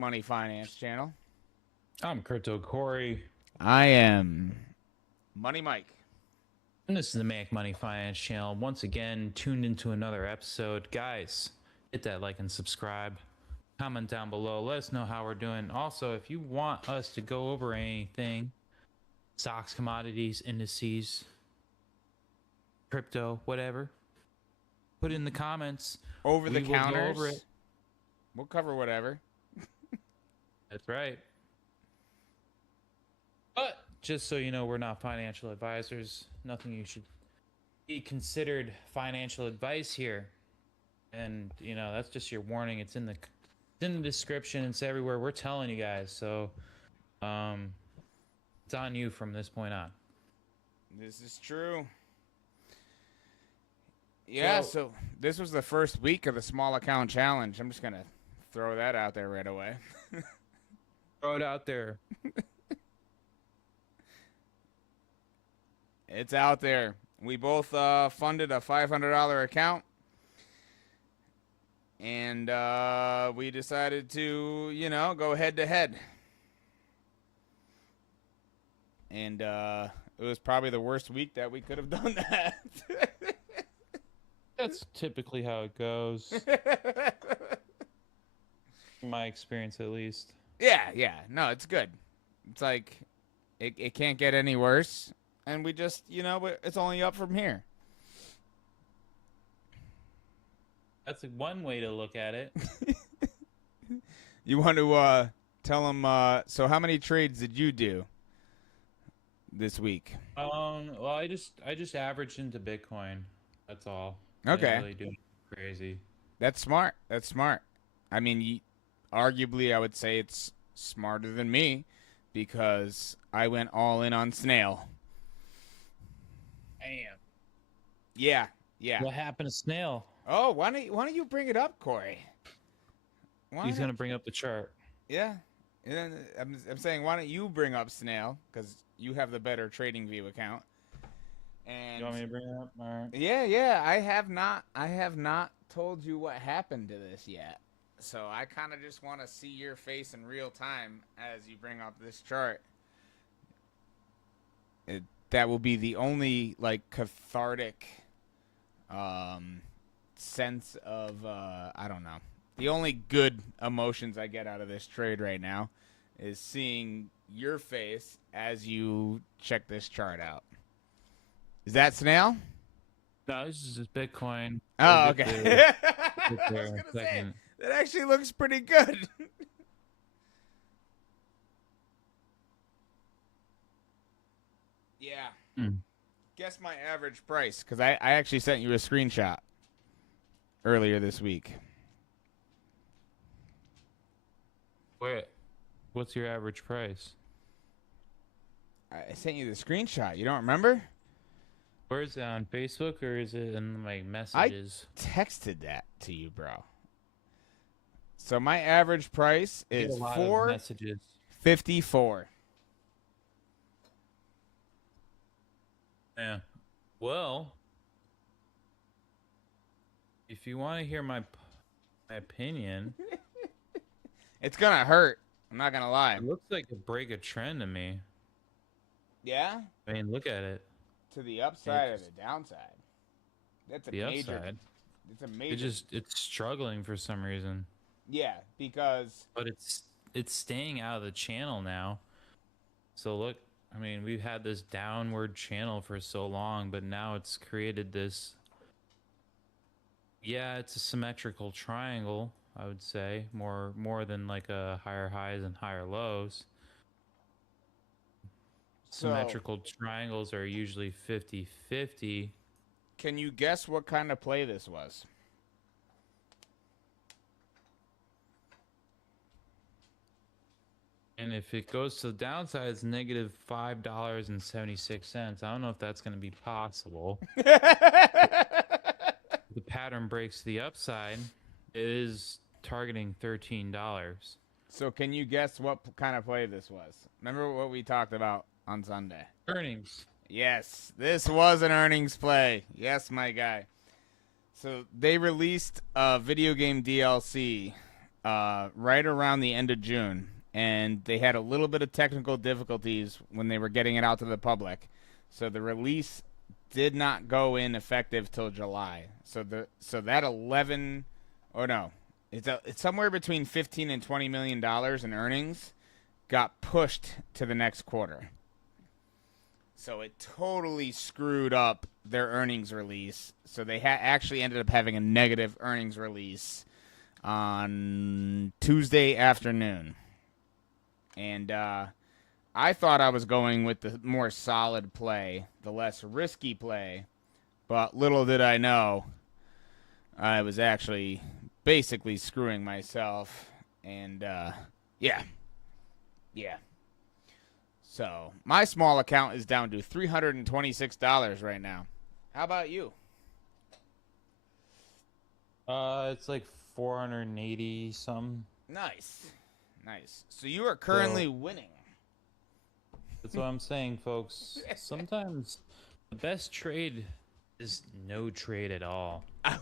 Money Finance Channel. I'm Crypto Corey, I am Money Mike. and this is the Make Money Finance Channel. Once again, tuned into another episode. Guys, hit that like and subscribe. Comment down below. Let us know how we're doing. Also, if you want us to go over anything, stocks, commodities, indices, crypto, whatever, put it in the comments. Over the We will go counters. over it. We'll cover whatever. That's right. But just so you know, we're not financial advisors. Nothing you should be considered financial advice here. And that's just your warning. It's in the description. It's everywhere. We're telling you guys. So it's on you from this point on. This is true. Yeah, so this was the first week of the small account challenge. I'm just going to throw that out there right away. Throw it out there. It's out there. We both funded a $500 account. And we decided to, go head to head. And it was probably the worst week that we could have done that. That's typically how it goes. In my experience, at least. Yeah. No, it's good. It's like it can't get any worse. And we just, it's only up from here. That's one way to look at it. You want to tell them, so how many trades did you do this week? Well, I just averaged into Bitcoin. That's all. Okay. I didn't really do anything crazy. That's smart. I mean, arguably, I would say it's smarter than me because I went all in on Snail. Damn. Yeah. What happened to Snail? Oh, why don't you bring it up, Corey? He's gonna bring up the chart. Yeah. And I'm saying, why don't you bring up Snail because you have the better Trading View account. And You want me to bring it up? All right. Yeah. I have not told you what happened to this yet. So I kind of just want to see your face in real time as you bring up this chart. That will be the only cathartic sense of I don't know. The only good emotions I get out of this trade right now is seeing your face as you check this chart out. Is that Snail? No, this is just Bitcoin. Oh, okay. I was there gonna a say second. that actually looks pretty good. Yeah. Guess my average price, because I actually sent you a screenshot earlier this week. Wait, what's your average price? I sent you the screenshot. You don't remember? Where is it, on Facebook or is it in my messages? Texted that to you, bro. So my average price I get is a lot of messages. $4.54. Yeah. Well, if you want to hear my opinion, It's gonna hurt. I'm not gonna lie. it looks like a break of trend to me. Yeah. I mean, look at it. To the upside or the downside. That's a The major. upside. It's a major. It's struggling for some reason. Yeah, because But it's staying out of the channel now. So look, I mean, we've had this downward channel for so long, but now it's created this. Yeah, it's a symmetrical triangle, I would say, more than like a higher highs and higher lows. Symmetrical triangles are usually 50-50. Can you guess what kind of play this was? And if it goes to the downside, it's negative $5.76. I don't know if that's going to be possible. The pattern breaks the upside. It is targeting $13. So can you guess what kind of play this was? Remember what we talked about on Sunday? Earnings. Yes, this was an earnings play. Yes, my guy. So they released a video game DLC right around the end of June, and they had a little bit of technical difficulties when they were getting it out to the public. So the release did not go in effective till July. So that 11, or no, it's somewhere between 15 and 20 million dollars in earnings got pushed to the next quarter. So it totally screwed up their earnings release. So they actually ended up having a negative earnings release on Tuesday afternoon. And I thought I was going with the more solid play, the less risky play. But little did I know, I was actually basically screwing myself. And yeah. So my small account is down to $326 right now. How about you? It's like 480 some. Nice. So you are currently winning. That's what I'm saying, folks. Sometimes the best trade is no trade at all. I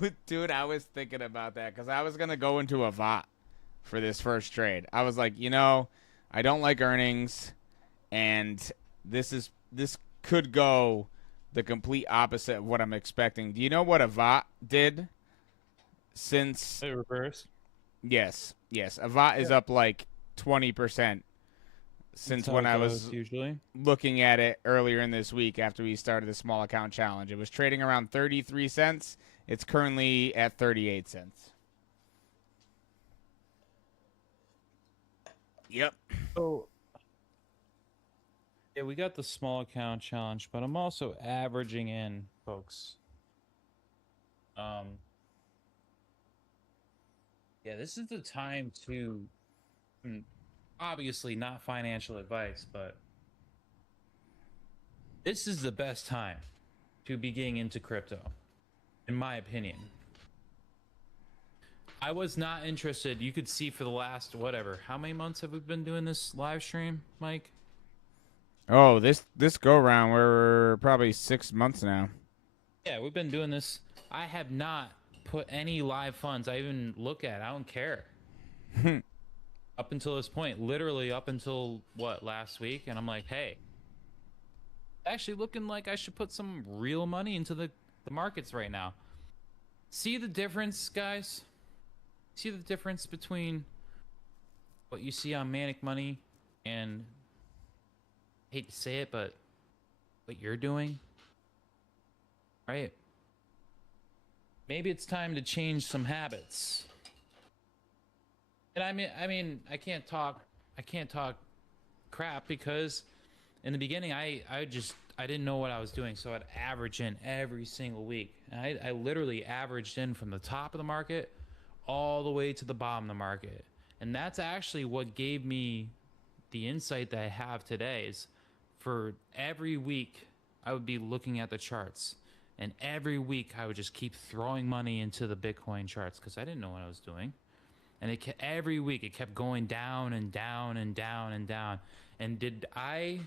was thinking about that because I was gonna go into a VOT for this first trade. I was like, I don't like earnings, and this could go the complete opposite of what I'm expecting. Do you know what a VOT did since? It reversed. Yes. A VOT is up like 20% since when I was usually looking at it earlier in this week after we started the small account challenge. It was trading around 33 cents. It's currently at 38 cents. Yep. So yeah, we got the small account challenge, but I'm also averaging in, folks. Yeah, this is the time to, obviously not financial advice, but this is the best time to be getting into crypto, in my opinion. I was not interested. You could see for the last, whatever, how many months have we been doing this live stream, Mike? Oh, this go round, we're probably 6 months now. Yeah, we've been doing this. I have not put any live funds I even look at. I don't care. Up until this point, literally up until last week, and I'm like, hey, actually looking like I should put some real money into the markets right now. See the difference, guys? See the difference between what you see on Manic Money and, I hate to say it, but what you're doing, right? Maybe it's time to change some habits. And I mean, I can't talk crap because in the beginning I didn't know what I was doing, so I'd average in every single week. And I literally averaged in from the top of the market all the way to the bottom of the market. And that's actually what gave me the insight that I have today. Is for every week I would be looking at the charts, and every week I would just keep throwing money into the Bitcoin charts because I didn't know what I was doing. And every week it kept going down and down and down and down. And did I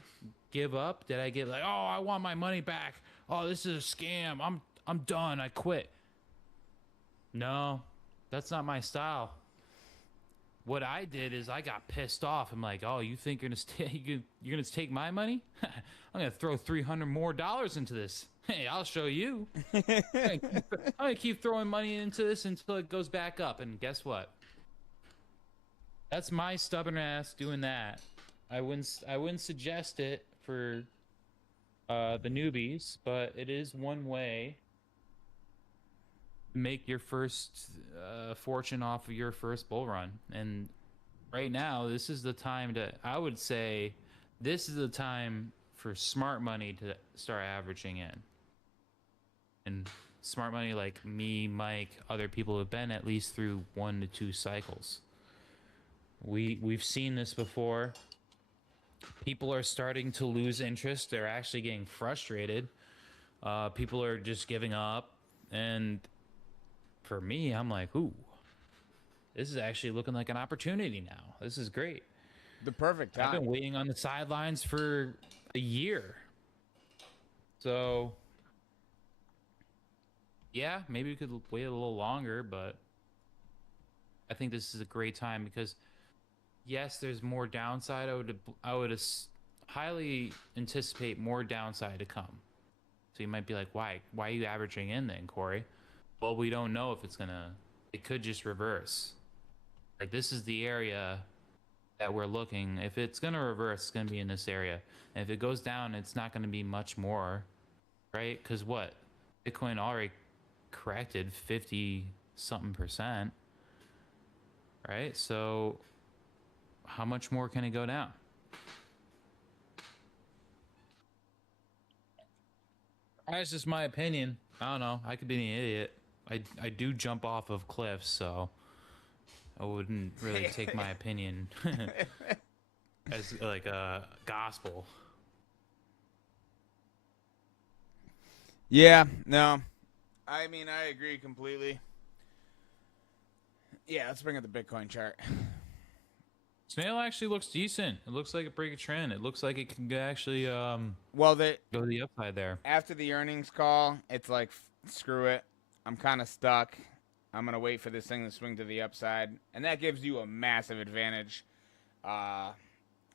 give up? Did I get like, oh, I want my money back? Oh, this is a scam. I'm done. I quit. No, that's not my style. What I did is I got pissed off. I'm like, oh, you think you're gonna take my money? I'm gonna throw $300 more into this. Hey, I'll show you. I'm gonna keep throwing money into this until it goes back up. And guess what? That's my stubborn ass doing that. I wouldn't suggest it for the newbies, but it is one way to make your first fortune off of your first bull run. And right now, this is the time I would say this is the time for smart money to start averaging in. And smart money like me, Mike, other people have been at least through 1 to 2 cycles. We've seen this before. People are starting to lose interest. They're actually getting frustrated. People are just giving up. And for me, I'm like, ooh, this is actually looking like an opportunity now. This is great. The perfect time. I've been waiting on the sidelines for a year. So, yeah, maybe we could wait a little longer, but I think this is a great time because yes, there's more downside. I would highly anticipate more downside to come. So you might be like, why? Why are you averaging in then, Corey? Well, we don't know if it's gonna. It could just reverse. Like this is the area that we're looking. If it's gonna reverse, it's gonna be in this area. And if it goes down, it's not gonna be much more, right? Because what? Bitcoin already corrected 50 something percent, right? So how much more can it go down? That's just my opinion. I don't know. I could be an idiot. I do jump off of cliffs, so I wouldn't really take my opinion as like a gospel. Yeah, no. I mean, I agree completely. Yeah, let's bring up the Bitcoin chart. Snail actually looks decent. It looks like a break a trend. It looks like it can actually Well, go to the upside there. after the earnings call, it's like, screw it. I'm kind of stuck. I'm going to wait for this thing to swing to the upside. And that gives you a massive advantage,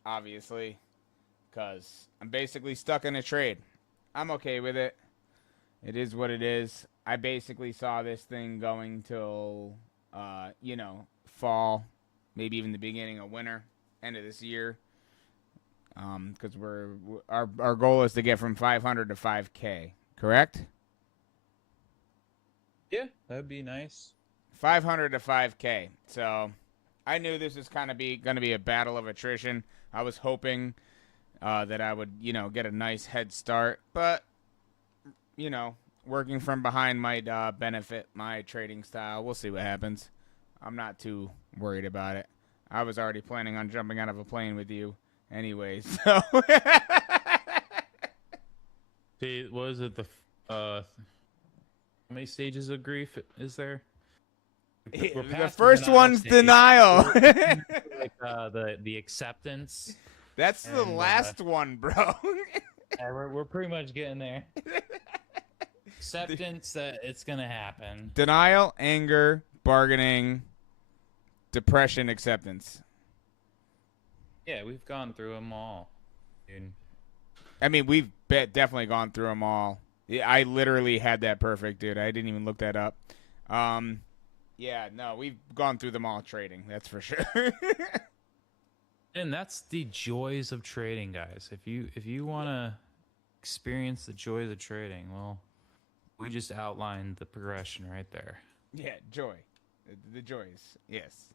obviously, because I'm basically stuck in a trade. I'm okay with it. It is what it is. I basically saw this thing going till, fall, maybe even the beginning of winter, end of this year. Because our goal is to get from 500 to 5K, correct? Yeah, that'd be nice. 500 to 5K. So I knew this was kind of going to be a battle of attrition. I was hoping that I would, get a nice head start, but working from behind might benefit my trading style. We'll see what happens. I'm not too worried about it. I was already planning on jumping out of a plane with you anyway, so. See, what is it? How many stages of grief is there? We're The past first one's stage. denial. Like the acceptance. That's the And, last one, bro. Yeah, we're pretty much getting there. Acceptance that it's gonna happen. Denial, anger, bargaining, depression, acceptance. Yeah, we've gone through them all, dude. I mean, we've definitely gone through them all. Yeah, I literally had that perfect, dude. I didn't even look that up. Yeah, no, we've gone through them all trading. That's for sure. And that's the joys of trading, guys. If you want to experience the joys of trading, well, we just outlined the progression right there. Yeah, joy. The joys. Yes.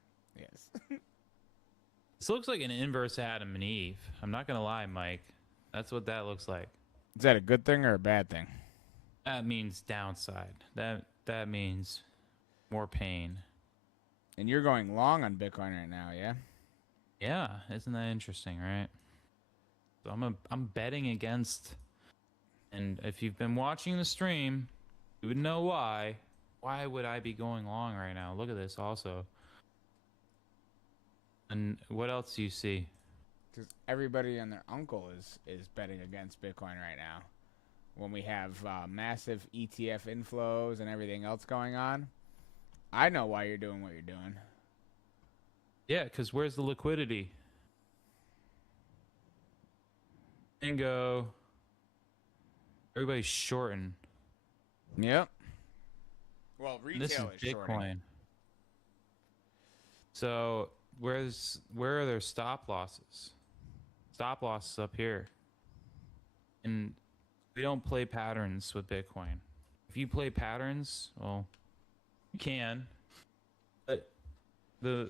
This looks like an inverse Adam and Eve. I'm not gonna lie, Mike. That's what that looks like. Is that a good thing or a bad thing? That means downside. That means more pain. And you're going long on Bitcoin right now, yeah? Yeah, isn't that interesting, right? So I'm betting against, and if you've been watching the stream, you would know why. Why would I be going long right now? Look at this also. And what else do you see? Because everybody and their uncle is betting against Bitcoin right now. When we have massive ETF inflows and everything else going on, I know why you're doing what you're doing. Yeah, because where's the liquidity? Bingo. Everybody's shorting. Yep. Well, And this is retail is Bitcoin. shorting. So where are their stop losses? Stop losses up here. And we don't play patterns with Bitcoin. If you play patterns, well, you can. But the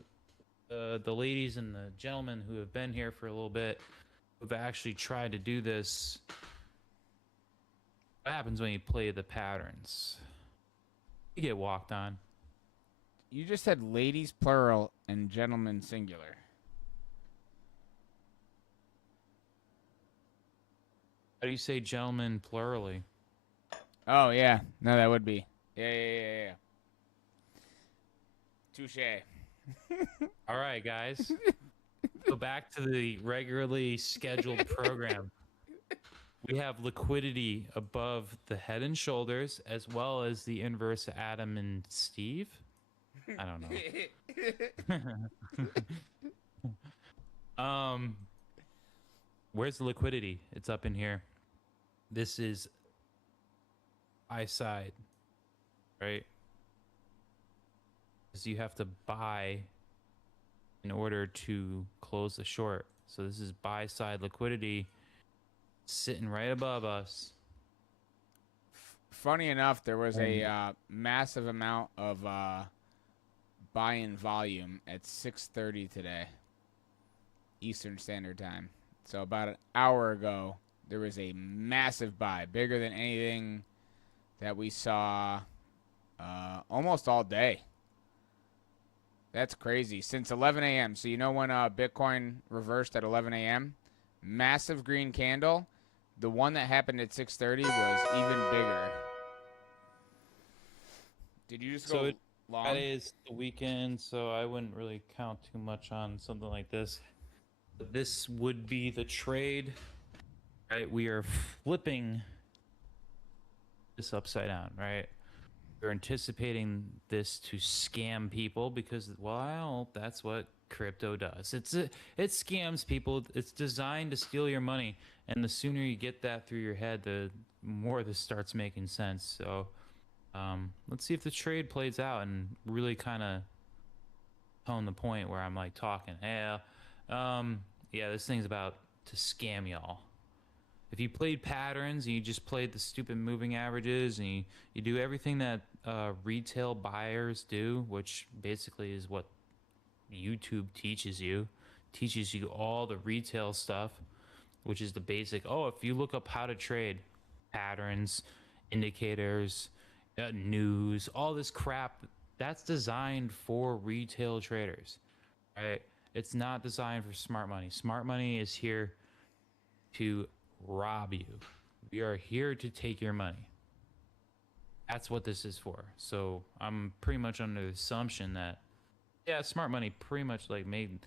ladies and the gentlemen who have been here for a little bit, who've actually tried to do this, what happens when you play the patterns? You get walked on. You just said ladies plural and gentlemen singular. How do you say gentlemen plurally? Oh, yeah. No, that would be. Yeah. Touche. All right, guys. Go back to the regularly scheduled program. We have liquidity above the head and shoulders, as well as the inverse Adam and Steve. I don't know. um, where's the liquidity? It's up in here. This is buy side, right? Because you have to buy in order to close the short. So this is buy side liquidity sitting right above us. Funny enough, there was a massive amount of buy-in volume at 6:30 today, Eastern Standard Time. So about an hour ago, there was a massive buy, bigger than anything that we saw almost all day. That's crazy. Since 11 a.m. So you know when Bitcoin reversed at 11 a.m.? Massive green candle. The one that happened at 6:30 was even bigger. Did you just go long? That is the weekend, so I wouldn't really count too much on something like this. But this would be the trade, right? We are flipping this upside down, right? We're anticipating this to scam people because, well, that's what crypto does. It scams people. It's designed to steal your money, and the sooner you get that through your head, the more this starts making sense. So let's see if the trade plays out and really kind of tone the point where I'm like talking, yeah, this thing's about to scam y'all. If you played patterns and you just played the stupid moving averages and you do everything that retail buyers do, which basically is what YouTube teaches you all the retail stuff, which is the basic. Oh, if you look up how to trade patterns, indicators, news, all this crap, that's designed for retail traders, right? It's not designed for smart money. Smart money is here to rob you. We are here to take your money. That's what this is for. So I'm pretty much under the assumption that, yeah, smart money pretty much like made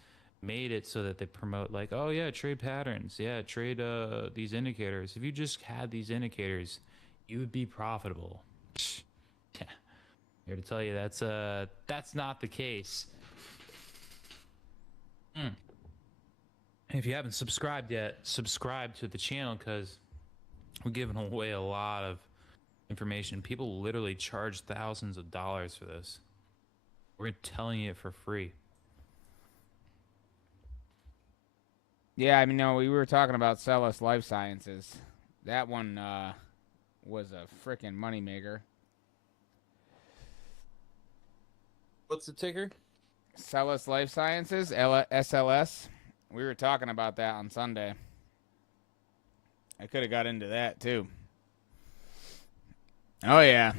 it so that they promote like, oh yeah, trade patterns, yeah, trade these indicators. If you just had these indicators, you would be profitable. Yeah, here to tell you that's not the case. If you haven't subscribed yet, subscribe to the channel because we're giving away a lot of information. People literally charge thousands of dollars for this. We're telling you it for free. Yeah, I mean, no, we were talking about Cellus Life Sciences. That one was a freaking moneymaker. What's the ticker? Cellus Life Sciences, SLS. We were talking about that on Sunday. I could have got into that too. Oh yeah.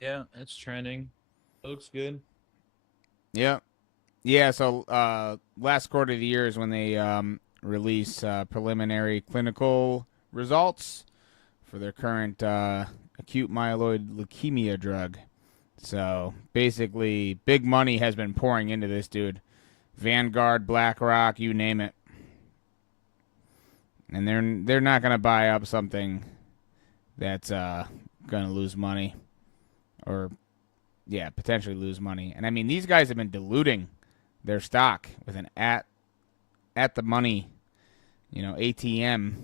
Yeah, it's trending. It looks good. Yep. Yeah, so last quarter of the year is when they release preliminary clinical results for their current acute myeloid leukemia drug. So basically, big money has been pouring into this dude. Vanguard, BlackRock, you name it. And they're not going to buy up something that's going to lose money. Or, yeah, potentially lose money. And I mean, these guys have been diluting their stock with an at the money, ATM,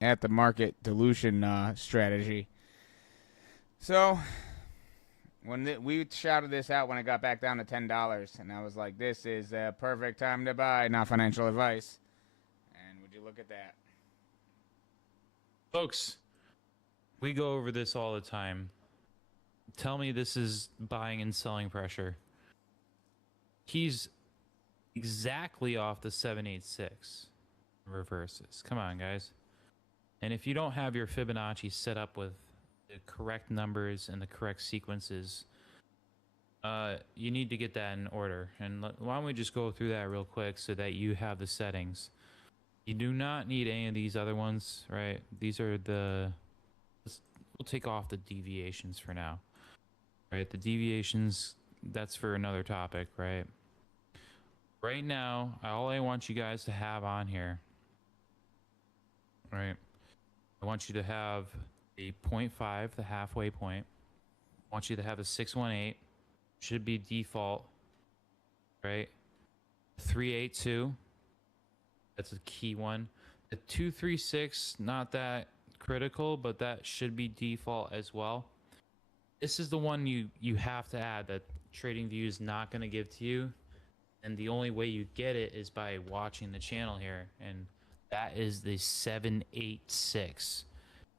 at the market dilution strategy. So when we shouted this out when it got back down to $10, and I was like, this is a perfect time to buy, not financial advice. And would you look at that? Folks, we go over this all the time. Tell me this is buying and selling pressure. He's exactly off the 786 reverses. Come on, guys. And if you don't have your Fibonacci set up with the correct numbers and the correct sequences, you need to get that in order. And why don't we just go through that real quick so that you have the settings. You do not need any of these other ones, right? These are we'll take off the deviations for now, right? The deviations, that's for another topic, right? Right now, all I want you guys to have on here, right? I want you to have a 0.5, the halfway point. I want you to have a 618, should be default, right? 382, that's a key one. The 236, not that critical, but that should be default as well. This is the one you have to add that TradingView is not going to give to you, and the only way you get it is by watching the channel here, and that is the 786.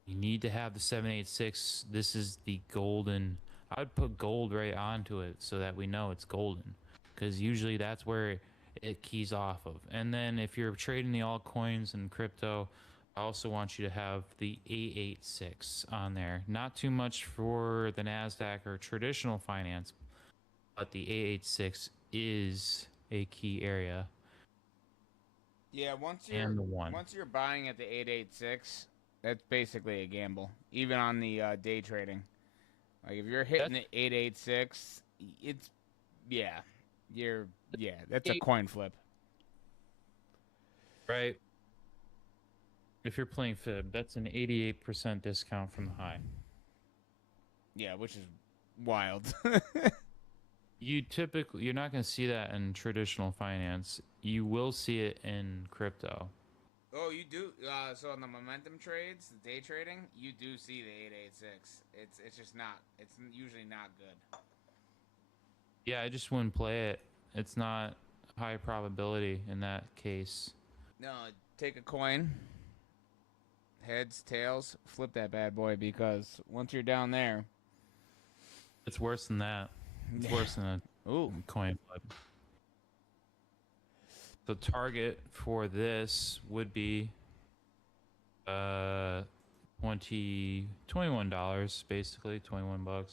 You need to have the 786. This is the golden. I would put gold right onto it so that we know it's golden, because usually that's where it keys off of. And then if you're trading the altcoins and crypto, I also want you to have the 886 on there. Not too much for the NASDAQ or traditional finance, but the 886 is a key area. Yeah, once And the one. once you're buying at the 886, that's basically a gamble, even on the day trading. Like if you're hitting the 886, it's that's a coin flip. Right. If you're playing Fib, that's an 88% discount from the high. Yeah, which is wild. You're not going to see that in traditional finance. You will see it in crypto. Oh, you do. So on the momentum trades, the day trading, you do see the 886. It's just not. It's usually not good. Yeah, I just wouldn't play it. It's not high probability in that case. No, take a coin. Heads, tails, flip that bad boy, because once you're down there, it's worse than that. It's worse than a coin flip. The target for this would be $21, basically $21.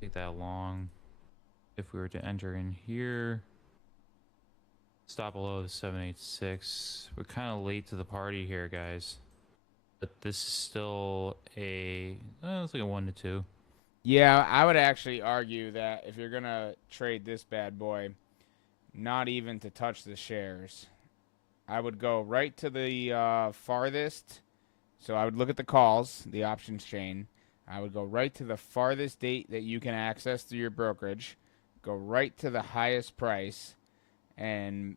Take that long. If we were to enter in here, stop below the 786. We're kind of late to the party here, guys. But this is still it's like a 1 to 2. Yeah, I would actually argue that if you're gonna trade this bad boy, not even to touch the shares, I would go right to the farthest. So I would look at the calls, the options chain. I would go right to the farthest date that you can access through your brokerage. Go right to the highest price and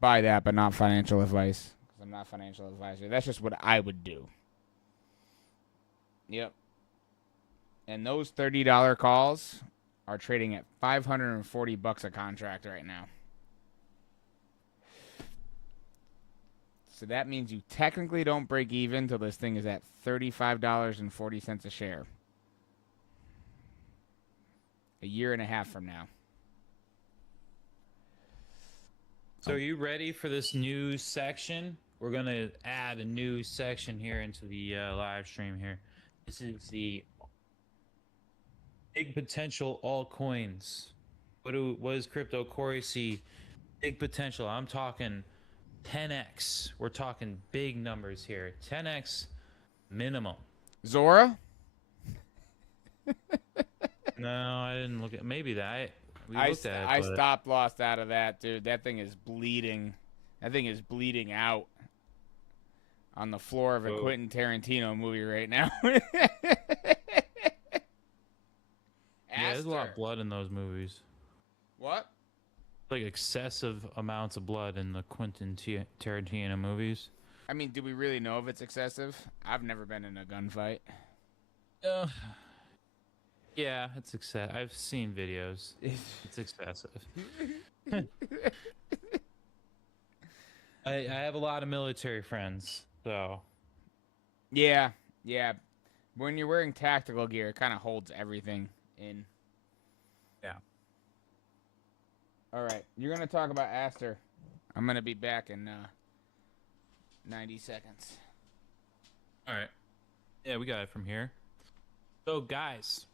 buy that, but not financial advice, because I'm not a financial advisor. That's just what I would do. Yep. And those $30 calls are trading at $540 a contract right now. So that means you technically don't break even till this thing is at $35.40 a share. A year and a half from now. So are you ready for this new section? We're going to add a new section here into the live stream here. This is the big potential altcoins. What does Crypto Corey see? Big potential. I'm talking 10x. We're talking big numbers here. 10x minimum. Zora? No, I didn't look at. Maybe that. I stop lost out of that, dude. That thing is bleeding. That thing is bleeding out on the floor of a Quentin Tarantino movie right now. Yeah, there's a lot of blood in those movies. What? Like excessive amounts of blood in the Quentin Tarantino movies. I mean, do we really know if it's excessive? I've never been in a gunfight. Yeah, it's excessive. I've seen videos. It's excessive. I have a lot of military friends, so. Yeah. When you're wearing tactical gear, it kind of holds everything in. Yeah. All right, you're gonna talk about Aster. I'm gonna be back in 90 seconds. All right. Yeah, we got it from here. So, guys,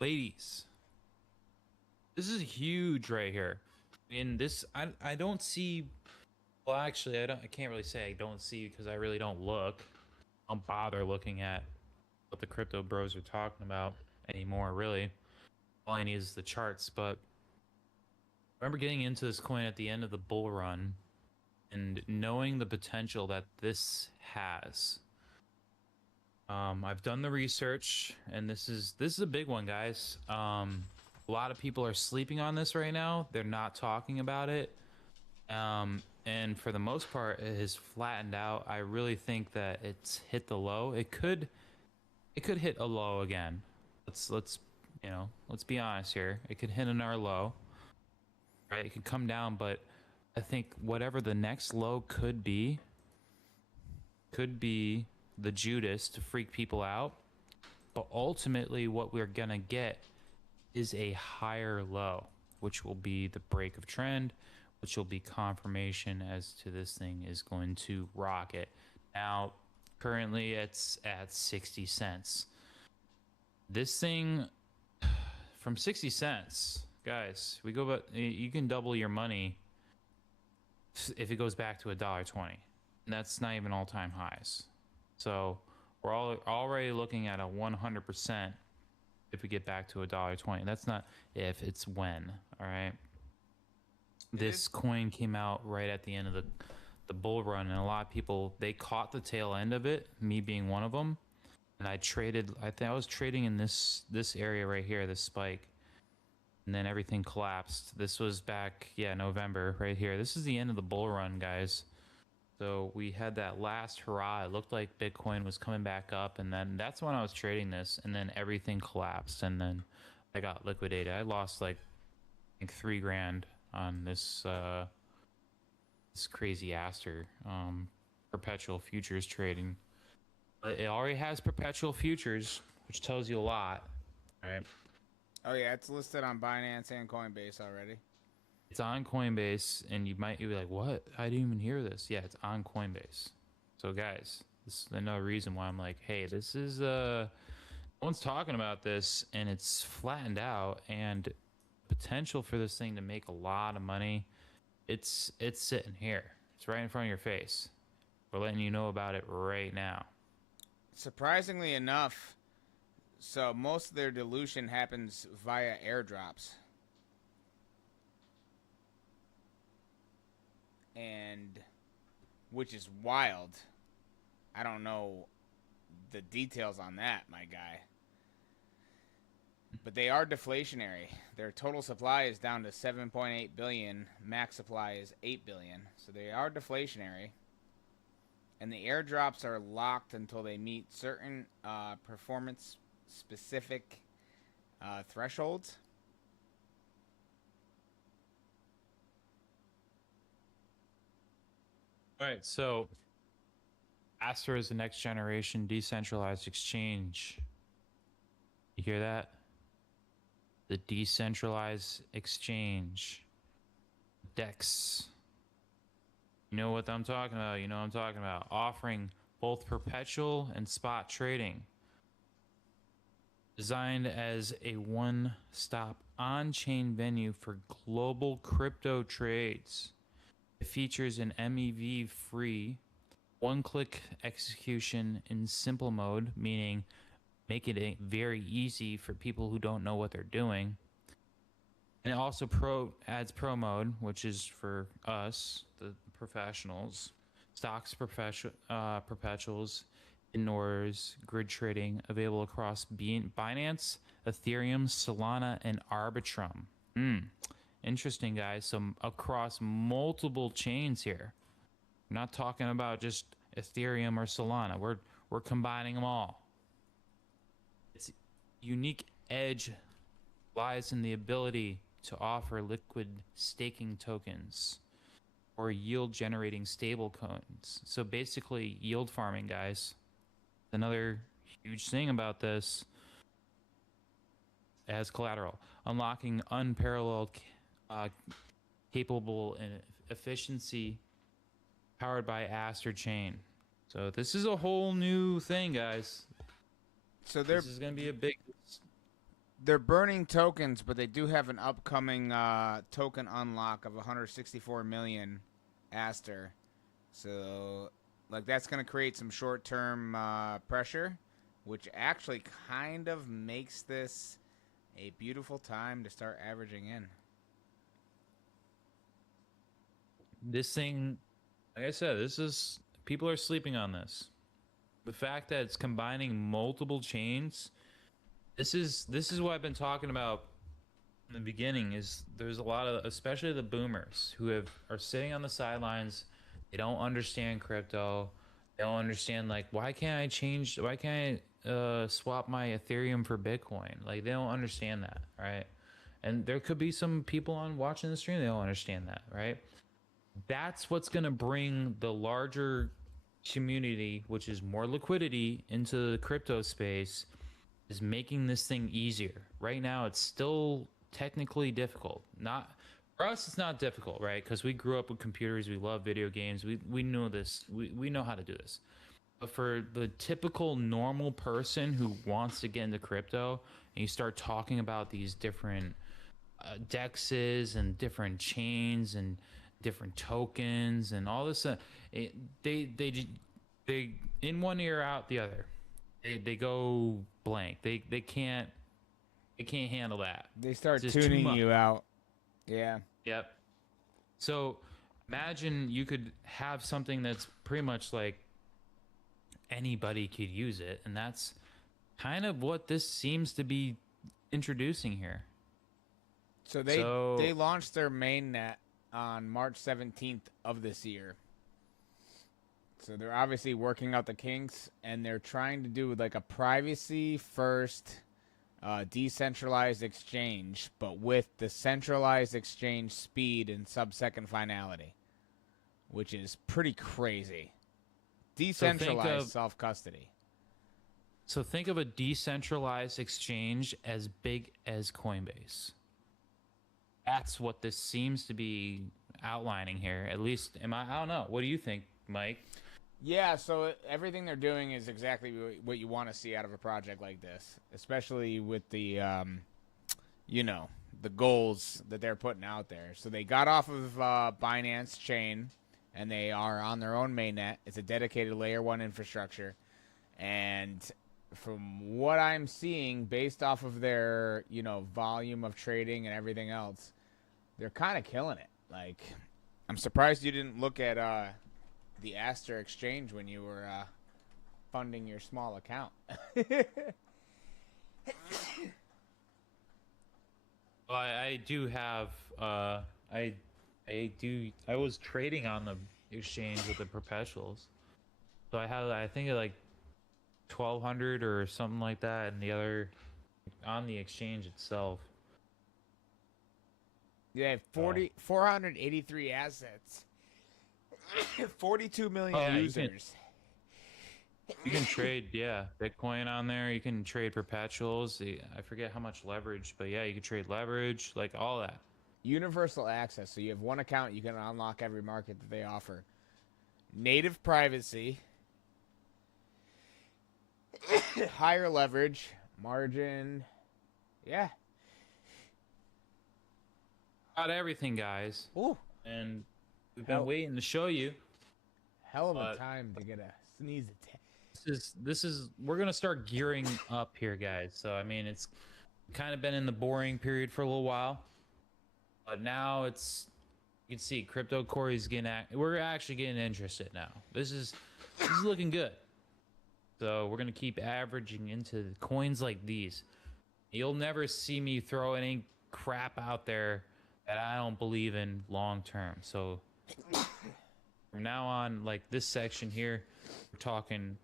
ladies, this is huge right here. In this, I don't see. Well, actually, I can't really say I don't see, because I really don't look. I don't bother looking at what the crypto bros are talking about anymore. Really, all I need is the charts. But I remember getting into this coin at the end of the bull run and knowing the potential that this has. I've done the research, and this is a big one, guys. A lot of people are sleeping on this right now. They're not talking about it. And for the most part, it has flattened out. I really think that it's hit the low. It could hit a low again. Let's be honest here. It could hit another low. Right? It could come down, but I think whatever the next low could be the Judas to freak people out. But ultimately what we're going to get is a higher low, which will be the break of trend, which will be confirmation as to this thing is going to rocket. Now, currently it's at 60 cents. This thing from 60 cents, guys, we go, but you can double your money if it goes back to $1.20. And that's not even all-time highs. So we're already looking at a 100% if we get back to $1.20. That's not if, it's when. All right. This coin came out right at the end of the bull run, and a lot of people, they caught the tail end of it, me being one of them. And I think I was trading in this area right here, this spike, and then everything collapsed. This was back, November right here. This is the end of the bull run, guys. So we had that last hurrah. It looked like Bitcoin was coming back up, and then that's when I was trading this, and then everything collapsed, and then I got liquidated. I lost like I think $3,000 on this crazy Aster perpetual futures trading. But it already has perpetual futures, which tells you a lot. All right. Oh yeah, it's listed on Binance and Coinbase already. It's on Coinbase, and you might be like, what? I didn't even hear this. Yeah, it's on Coinbase. So guys, this is another reason why I'm like, hey, this is no one's talking about this, and it's flattened out, and potential for this thing to make a lot of money, it's sitting here. It's right in front of your face. We're letting you know about it right now. Surprisingly enough, so most of their dilution happens via airdrops. And which is wild. I don't know the details on that, my guy. But they are deflationary. Their total supply is down to 7.8 billion. Max supply is 8 billion. So they are deflationary. And the airdrops are locked until they meet certain performance-specific thresholds. All right, so Aster is the next generation decentralized exchange. You hear that? The decentralized exchange. DEX. You know what I'm talking about. You know what I'm talking about. Offering both perpetual and spot trading. Designed as a one-stop on-chain venue for global crypto trades. It features an MEV-free, one-click execution in simple mode, meaning make it very easy for people who don't know what they're doing. And it also adds pro mode, which is for us, the professionals. Stocks, perpetuals, ignores, grid trading, available across Binance, Ethereum, Solana, and Arbitrum. Interesting, guys. So across multiple chains here. We're not talking about just Ethereum or Solana. We're combining them all. Its unique edge lies in the ability to offer liquid staking tokens or yield generating stable coins. So basically yield farming, guys. Another huge thing about this as collateral, unlocking unparalleled capable and efficiency powered by Aster Chain. So this is a whole new thing, guys. So this is going to be a big... They're burning tokens, but they do have an upcoming token unlock of 164 million Aster. So, like, that's going to create some short-term pressure, which actually kind of makes this a beautiful time to start averaging in. This thing, like I said, people are sleeping on this. The fact that it's combining multiple chains, this is what I've been talking about in the beginning is there's a lot of, especially the boomers who are sitting on the sidelines. They don't understand crypto. They don't understand, like, why can't I swap my Ethereum for Bitcoin? Like, they don't understand that, right? And there could be some people on watching the stream, they don't understand that, right? That's what's going to bring the larger community, which is more liquidity, into the crypto space, is making this thing easier. Right now it's still technically difficult. Not for us, it's not difficult, right? Because we grew up with computers, we love video games, we know this, we know how to do this. But for the typical normal person who wants to get into crypto, and you start talking about these different dexes and different chains and different tokens and all this, they in one ear out the other. They go blank. They can't handle that. They start It's just too tuning much. you out. Yeah. Yep. So imagine you could have something that's pretty much like anybody could use it, and that's kind of what this seems to be introducing here. So they launched their mainnet on March 17th of this year. So they're obviously working out the kinks, and they're trying to do like a privacy first decentralized exchange, but with the centralized exchange speed and sub-second finality, which is pretty crazy. Decentralized self-custody. So think of a decentralized exchange as big as Coinbase. That's what this seems to be outlining here. At least, I don't know. What do you think, Mike? Yeah, so everything they're doing is exactly what you want to see out of a project like this, especially with the, the goals that they're putting out there. So they got off of Binance Chain, and they are on their own mainnet. It's a dedicated layer 1 infrastructure. And from what I'm seeing, based off of their, volume of trading and everything else, they're kind of killing it. Like, I'm surprised you didn't look at the Aster exchange when you were funding your small account. Well, I do have I was trading on the exchange with the perpetuals, so I think like 1,200 or something like that, and the other on the exchange itself. Yeah, 483 assets. 42 million yeah, users. You can trade, Bitcoin on there. You can trade perpetuals. I forget how much leverage, but yeah, you can trade leverage, like all that. Universal access. So you have one account, you can unlock every market that they offer. Native privacy. Higher leverage. Margin. Yeah. Got everything, guys. Ooh. And we've been waiting to show you. Hell of a time to get a sneeze attack. This is we're gonna start gearing up here, guys. So I mean, it's kind of been in the boring period for a little while, but now you can see Crypto Corey's we're actually getting interested now. This is looking good. So we're gonna keep averaging into coins like these. You'll never see me throw any crap out there that I don't believe in long term. So from now on, like this section here, we're talking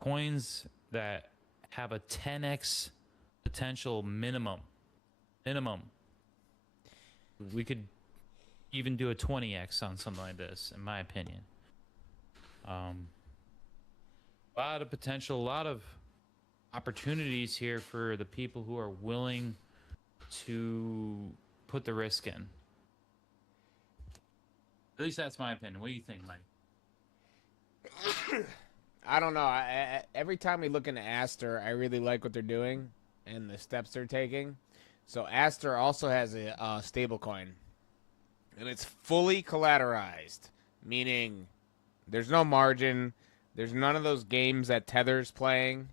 coins that have a 10x potential minimum. We could even do a 20x on something like this, in my opinion. A lot of potential, a lot of opportunities here for the people who are willing to put the risk in. At least that's my opinion. What do you think, Mike? I don't know. Every time we look into Aster, I really like what they're doing and the steps they're taking. So Aster also has a stable coin, and it's fully collateralized, meaning there's no margin. There's none of those games that Tether's playing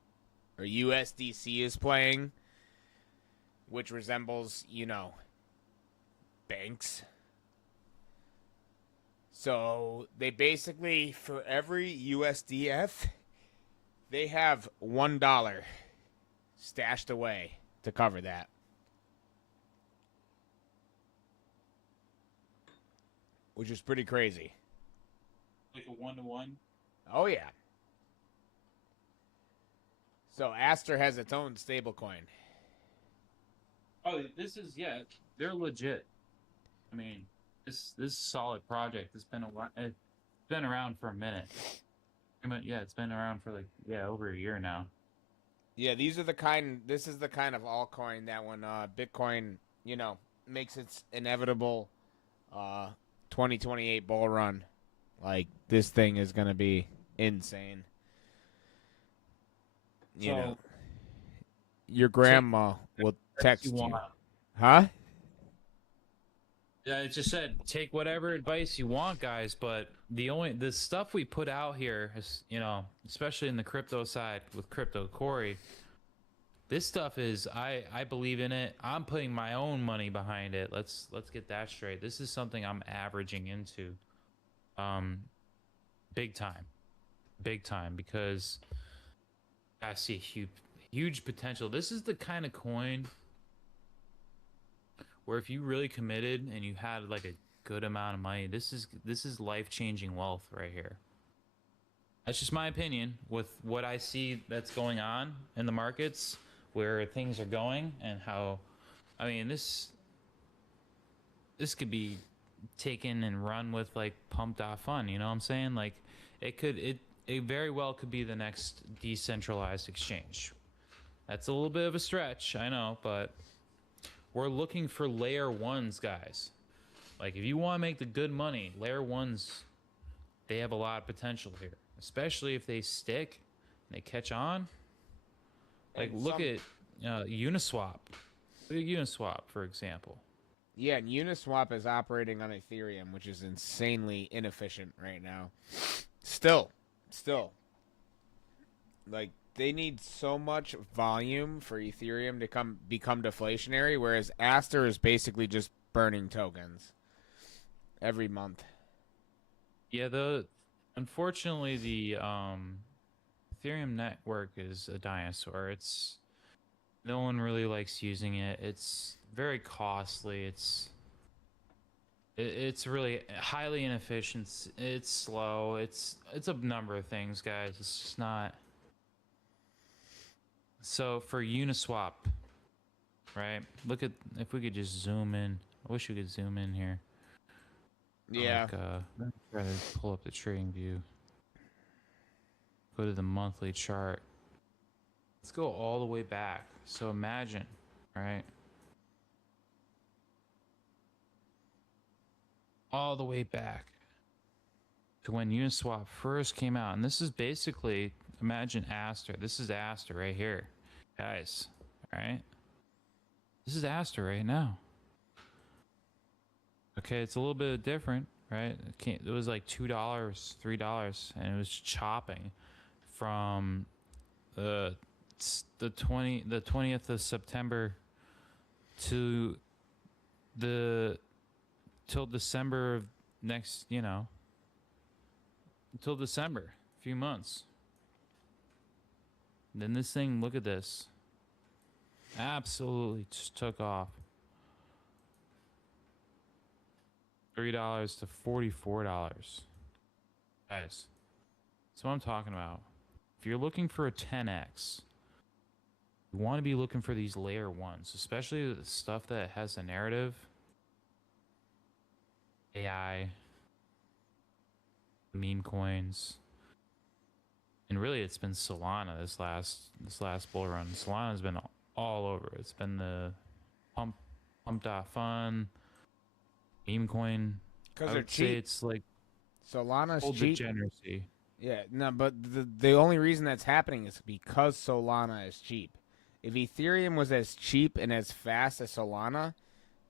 or USDC is playing, which resembles, banks. So they basically, for every USDF, they have $1 stashed away to cover that. which is pretty crazy. Like a 1-to-1. Oh yeah. So Aster has its own stablecoin. Oh, this is they're legit. I mean, this is a solid project. It's been it's been around for a minute. Yeah, it's been around for over a year now. Yeah, this is the kind of altcoin that when Bitcoin, makes its inevitable 2028 bull run, like this thing is going to be insane. Your grandma will text you. Huh? Yeah, it just said take whatever advice you want, guys. But the stuff we put out here is, especially in the crypto side with Crypto Corey, this stuff is I believe in it. I'm putting my own money behind it. Let's get that straight. This is something I'm averaging into, big time, because I see huge potential. This is the kind of coin where if you really committed and you had like a good amount of money, this is life-changing wealth right here. That's just my opinion with what I see that's going on in the markets, where things are going, and how, I mean, this could be taken and run with like Pump.Fun, you know what I'm saying? Like it very well could be the next decentralized exchange. That's a little bit of a stretch, I know, but we're looking for layer ones, guys. Like, if you want to make the good money, layer ones, they have a lot of potential here, especially if they stick and they catch on. Like, look at Uniswap. Look at Uniswap, for example. Yeah, and Uniswap is operating on Ethereum, which is insanely inefficient right now. Still. Like, they need so much volume for Ethereum to become deflationary, whereas Aster is basically just burning tokens every month. Yeah, unfortunately the Ethereum network is a dinosaur. No one really likes using it. It's very costly. It's really highly inefficient. It's slow. It's a number of things, guys. It's just not. So for Uniswap, right? Look at, if we could just zoom in. I wish we could zoom in here. Yeah. Let's try to pull up the trading view. Go to the monthly chart. Let's go all the way back. So imagine, right? All the way back to when Uniswap first came out. And this is basically, imagine Aster. This is Aster right here, guys. All right? This is Aster right now. Okay, it's a little bit different, right? It was like $2, $3, and it was chopping from the 20th of September to till December of next, until December, a few months. And then this thing, look at this, absolutely just took off. $3 to $44. Guys, that's what I'm talking about. If you're looking for a 10x, you want to be looking for these layer ones, especially the stuff that has a narrative, AI, meme coins, and really it's been Solana this last bull run. Solana's been all over. It's been the Pump.Fun, meme coin. Because they're cheap. It's like Solana's full cheap. degeneracy. Yeah, no, but the only reason that's happening is because Solana is cheap. If Ethereum was as cheap and as fast as Solana,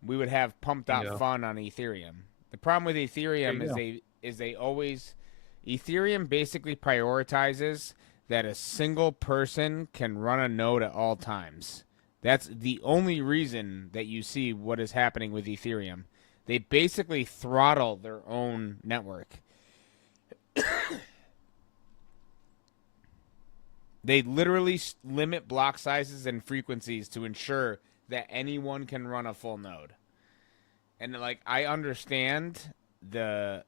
we would have Pump.Fun on Ethereum. The problem with Ethereum is Ethereum basically prioritizes that a single person can run a node at all times. That's the only reason that you see what is happening with Ethereum. They basically throttle their own network. They literally limit block sizes and frequencies to ensure that anyone can run a full node. And like, I understand the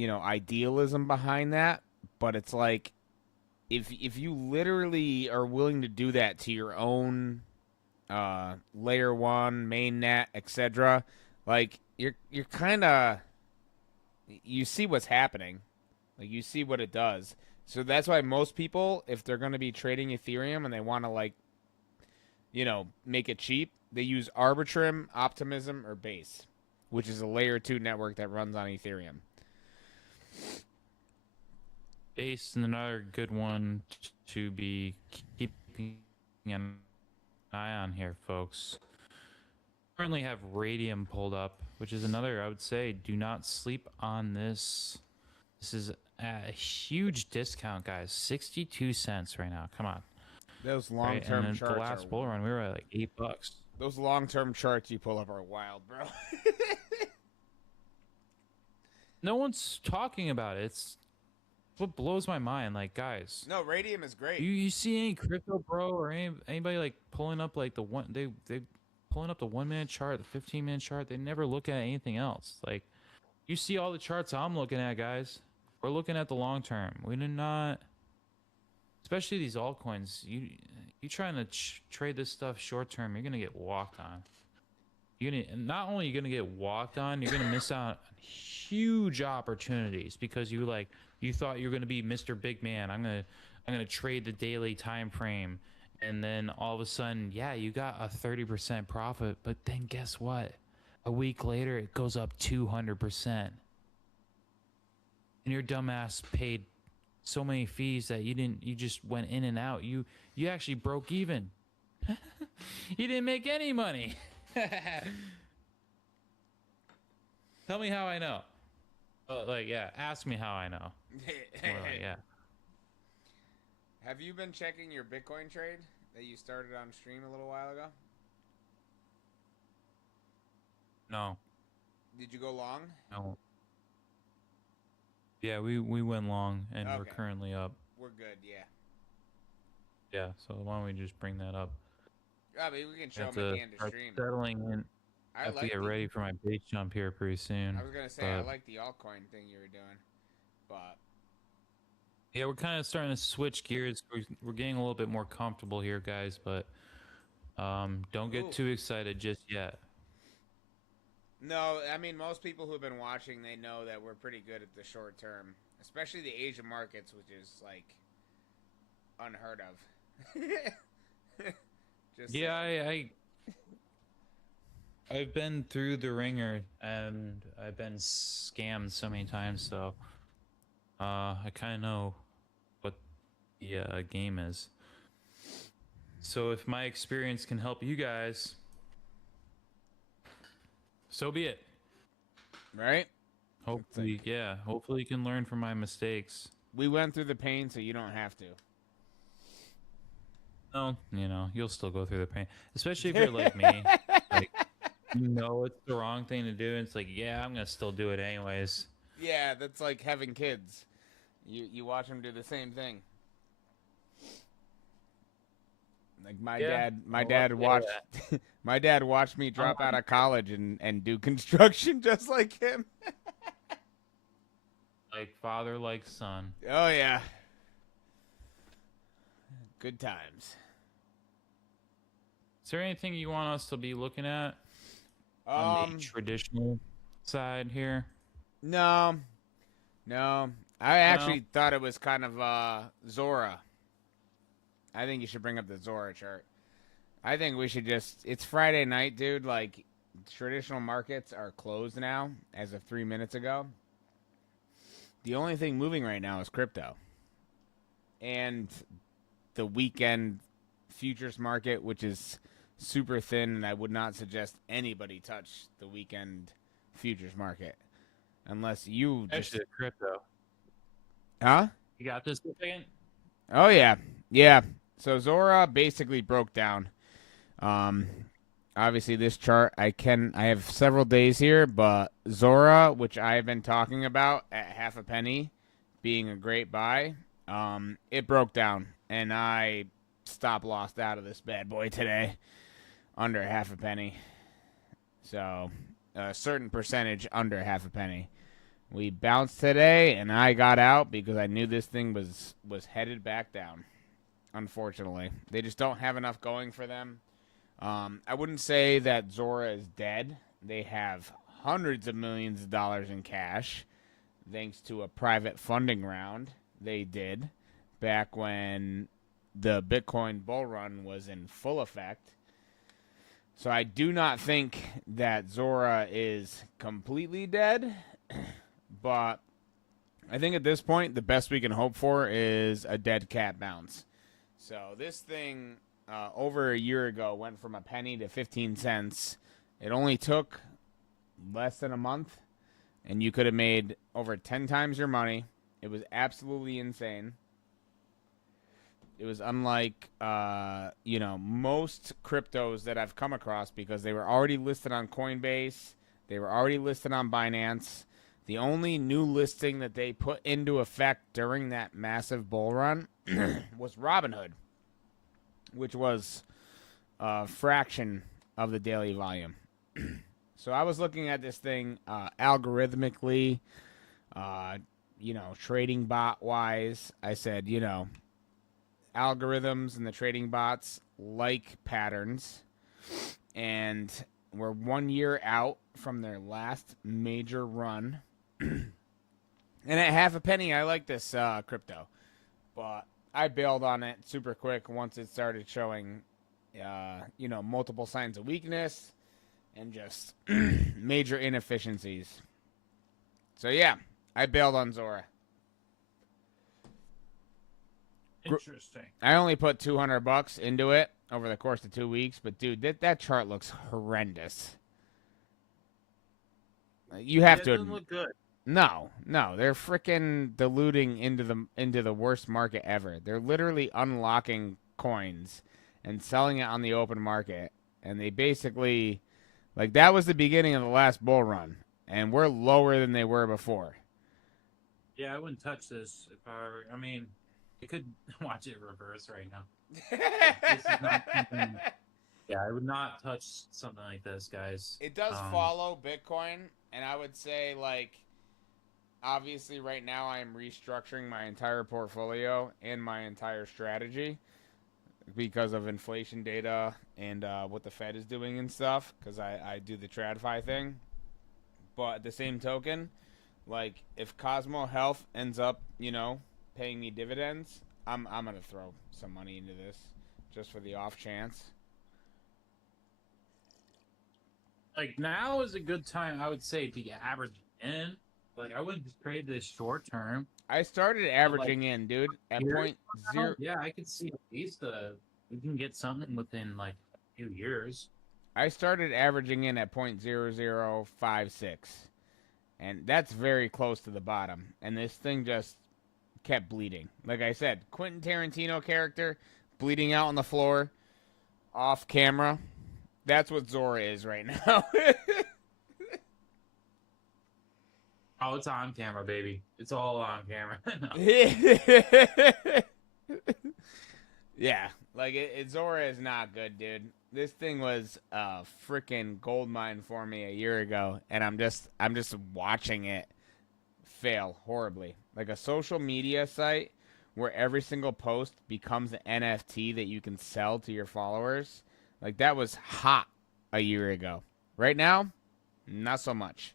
idealism behind that, but it's like if you literally are willing to do that to your own layer one main net, etc., like you're kind of, you see what's happening, like you see what it does. So that's why most people, if they're going to be trading Ethereum and they want to like make it cheap, they use Arbitrum, Optimism, or Base, which is a layer 2 network that runs on Ethereum. Base and another good one to be keeping an eye on here, folks. Currently have Radium pulled up, which is another, I would say, do not sleep on this. This is a huge discount, guys. 62 cents right now. Come on. Those long-term and charts. The last bull run, we were at like $8. Those long-term charts you pull up are wild, bro. No one's talking about it. It's what blows my mind. Like, guys. No, Radium is great. You see any crypto bro or anybody like pulling up like the one they pulling up the 1 minute chart, the 15-minute chart. They never look at anything else. Like, you see all the charts I'm looking at, guys. We're looking at the long term. We do not, especially these altcoins. You trying to trade this stuff short term, you're gonna get walked on. Not only you're gonna get walked on, you're gonna miss out on huge opportunities because you thought you were gonna be Mr. Big Man. I'm gonna trade the daily time frame, and then all of a sudden, yeah, you got a 30% profit, but then guess what? A week later, it goes up 200%, and your dumbass paid so many fees that you just went in and out. You actually broke even. You didn't make any money. Tell me how I know. Ask me how I know. Yeah. Have you been checking your Bitcoin trade that you started on stream a little while ago? No. Did you go long? No. Yeah, we went long, and we're currently up. We're good, yeah. Yeah, so why don't we just bring that up? I mean, we can show them at the end of stream. Settling in. I have to get ready for my base jump here pretty soon. I was going to say, I like the altcoin thing you were doing, but... Yeah, we're kind of starting to switch gears. We're getting a little bit more comfortable here, guys, but don't get too excited just yet. No, I mean, most people who've been watching, they know that we're pretty good at the short term, especially the Asian markets, which is, like, unheard of. I've been through the ringer, and I've been scammed so many times, so I kind of know what the game is. So if my experience can help you guys, so be it. Right? Hopefully, hopefully you can learn from my mistakes. We went through the pain, so you don't have to. No, you'll still go through the pain, especially if you're like me. Like, it's the wrong thing to do. And it's like, yeah, I'm gonna still do it anyways. Yeah, that's like having kids. You watch them do the same thing. Like my dad watched my dad watched me drop out of college and do construction just like him. Like father, like son. Oh yeah. Good times. Is there anything you want us to be looking at on the traditional side here? No. I actually thought it was kind of Zora. I think you should bring up the Zora chart. I think we should it's Friday night, dude. Like, traditional markets are closed now as of 3 minutes ago. The only thing moving right now is crypto. And the weekend futures market, which is super thin, and I would not suggest anybody touch the weekend futures market unless you just crypto. Huh? You got this again? Oh yeah. So Zora basically broke down. Obviously this chart I have several days here, but Zora, which I have been talking about at half a penny being a great buy, it broke down and I stop lost out of this bad boy today under half a penny. So a certain percentage under half a penny. We bounced today, and I got out because I knew this thing was headed back down. Unfortunately, they just don't have enough going for them. I wouldn't say that Zora is dead. They have hundreds of millions of dollars in cash, thanks to a private funding round they did back when the Bitcoin bull run was in full effect. So I do not think that Zora is completely dead, but I think at this point the best we can hope for is a dead cat bounce. So this thing over a year ago went from a penny to 15 cents. It only took less than a month, and you could have made over 10 times your money. It was absolutely insane. It was unlike, most cryptos that I've come across because they were already listed on Coinbase. They were already listed on Binance. The only new listing that they put into effect during that massive bull run was Robinhood, which was a fraction of the daily volume. So I was looking at this thing algorithmically, trading bot wise. I said, algorithms and the trading bots like patterns, and we're 1 year out from their last major run. And at half a penny, I like this crypto, but I bailed on it super quick once it started showing, multiple signs of weakness and just major inefficiencies. So yeah, I bailed on Zora. Interesting. I only put $200 into it over the course of 2 weeks, but dude, that chart looks horrendous. You have to. It doesn't look good. No, they're freaking diluting into the worst market ever. They're literally unlocking coins and selling it on the open market, and they basically, that was the beginning of the last bull run, and we're lower than they were before. Yeah, I wouldn't touch this if I mean, I could watch it reverse right now. This is not something. Yeah, I would not touch something like this, guys. It does follow Bitcoin, and I would say, obviously right now I am restructuring my entire portfolio and my entire strategy because of inflation data and what the Fed is doing and stuff, because I do the TradFi thing. But at the same token, if Cosmo Health ends up, paying me dividends, I'm going to throw some money into this just for the off chance. Now is a good time, I would say, to average in. I wouldn't trade this short term. I started averaging in, dude, at point zero. Yeah, I could see at least we can get something within a few years. I started averaging in at 0.0056, and that's very close to the bottom. And this thing just kept bleeding. Like I said, Quentin Tarantino character bleeding out on the floor, off camera. That's what Zora is right now. Oh, it's on camera, baby. It's all on camera. Yeah, Zora is not good, dude. This thing was a freaking gold mine for me a year ago, and I'm just watching it fail horribly. A social media site where every single post becomes an NFT that you can sell to your followers. That was hot a year ago. Right now, not so much.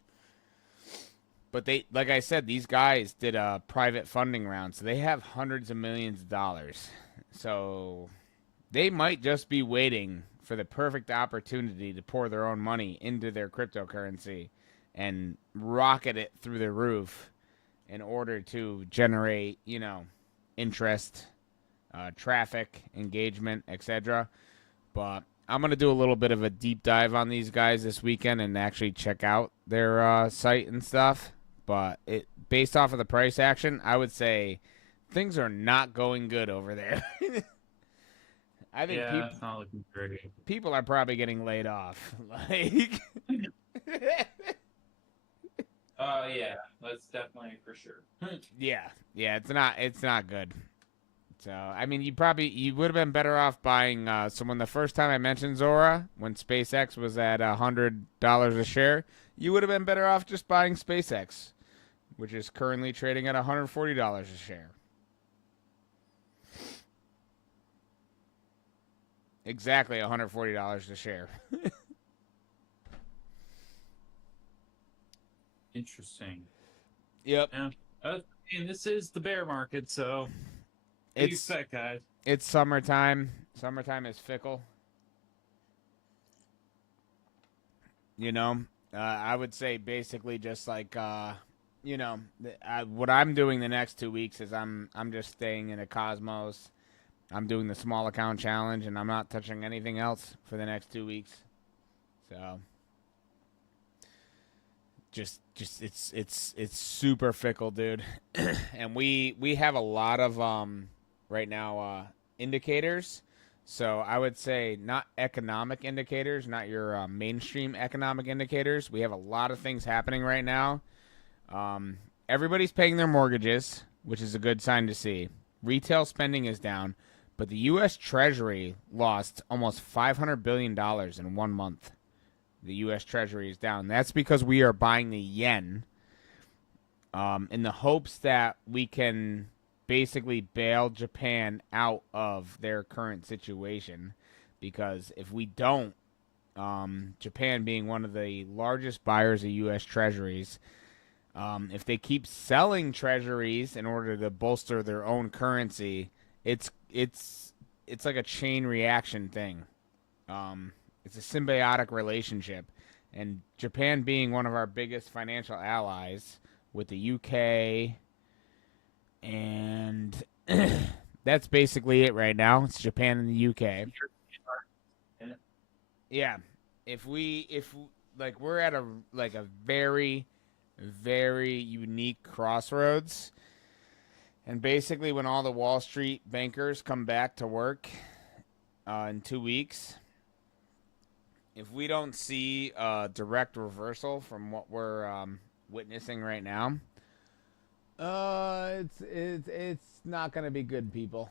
But they, like I said, these guys did a private funding round, so they have hundreds of millions of dollars. So they might just be waiting for the perfect opportunity to pour their own money into their cryptocurrency and rocket it through the roof in order to generate, interest, traffic, engagement, etc. But I'm going to do a little bit of a deep dive on these guys this weekend and actually check out their site and stuff. But based off of the price action, I would say things are not going good over there. I think it's not looking great. People are probably getting laid off. Yeah, that's definitely for sure. Yeah, it's not good. So I mean, you would have been better off buying. So when the first time I mentioned Zora, when SpaceX was at $100 a share, you would have been better off just buying SpaceX, which is currently trading at $140 a share. Exactly $140 a share. Interesting. Yep. Yeah. I mean, this is the bear market, so what do you It's expect, guys? it's summertime. Summertime is fickle. You know, I would say basically just like what I'm doing the next 2 weeks is I'm just staying in a Cosmos. I'm doing the small account challenge, and I'm not touching anything else for the next 2 weeks. So just it's super fickle, dude. And we have a lot of right now indicators. So I would say not economic indicators, not your mainstream economic indicators. We have a lot of things happening right now. Everybody's paying their mortgages, which is a good sign to see. Retail spending is down, but the U.S. Treasury lost almost $500 billion in 1 month. The U.S. Treasury is down. That's because we are buying the yen in the hopes that we can basically bail Japan out of their current situation. Because if we don't, Japan being one of the largest buyers of U.S. Treasuries, if they keep selling treasuries in order to bolster their own currency, it's like a chain reaction thing. It's a symbiotic relationship, and Japan being one of our biggest financial allies with the UK, and that's basically it right now. It's Japan and the UK. Yeah, if we're at a very very unique crossroads, and basically when all the Wall Street bankers come back to work in 2 weeks, if we don't see a direct reversal from what we're witnessing right now, it's not gonna be good, people.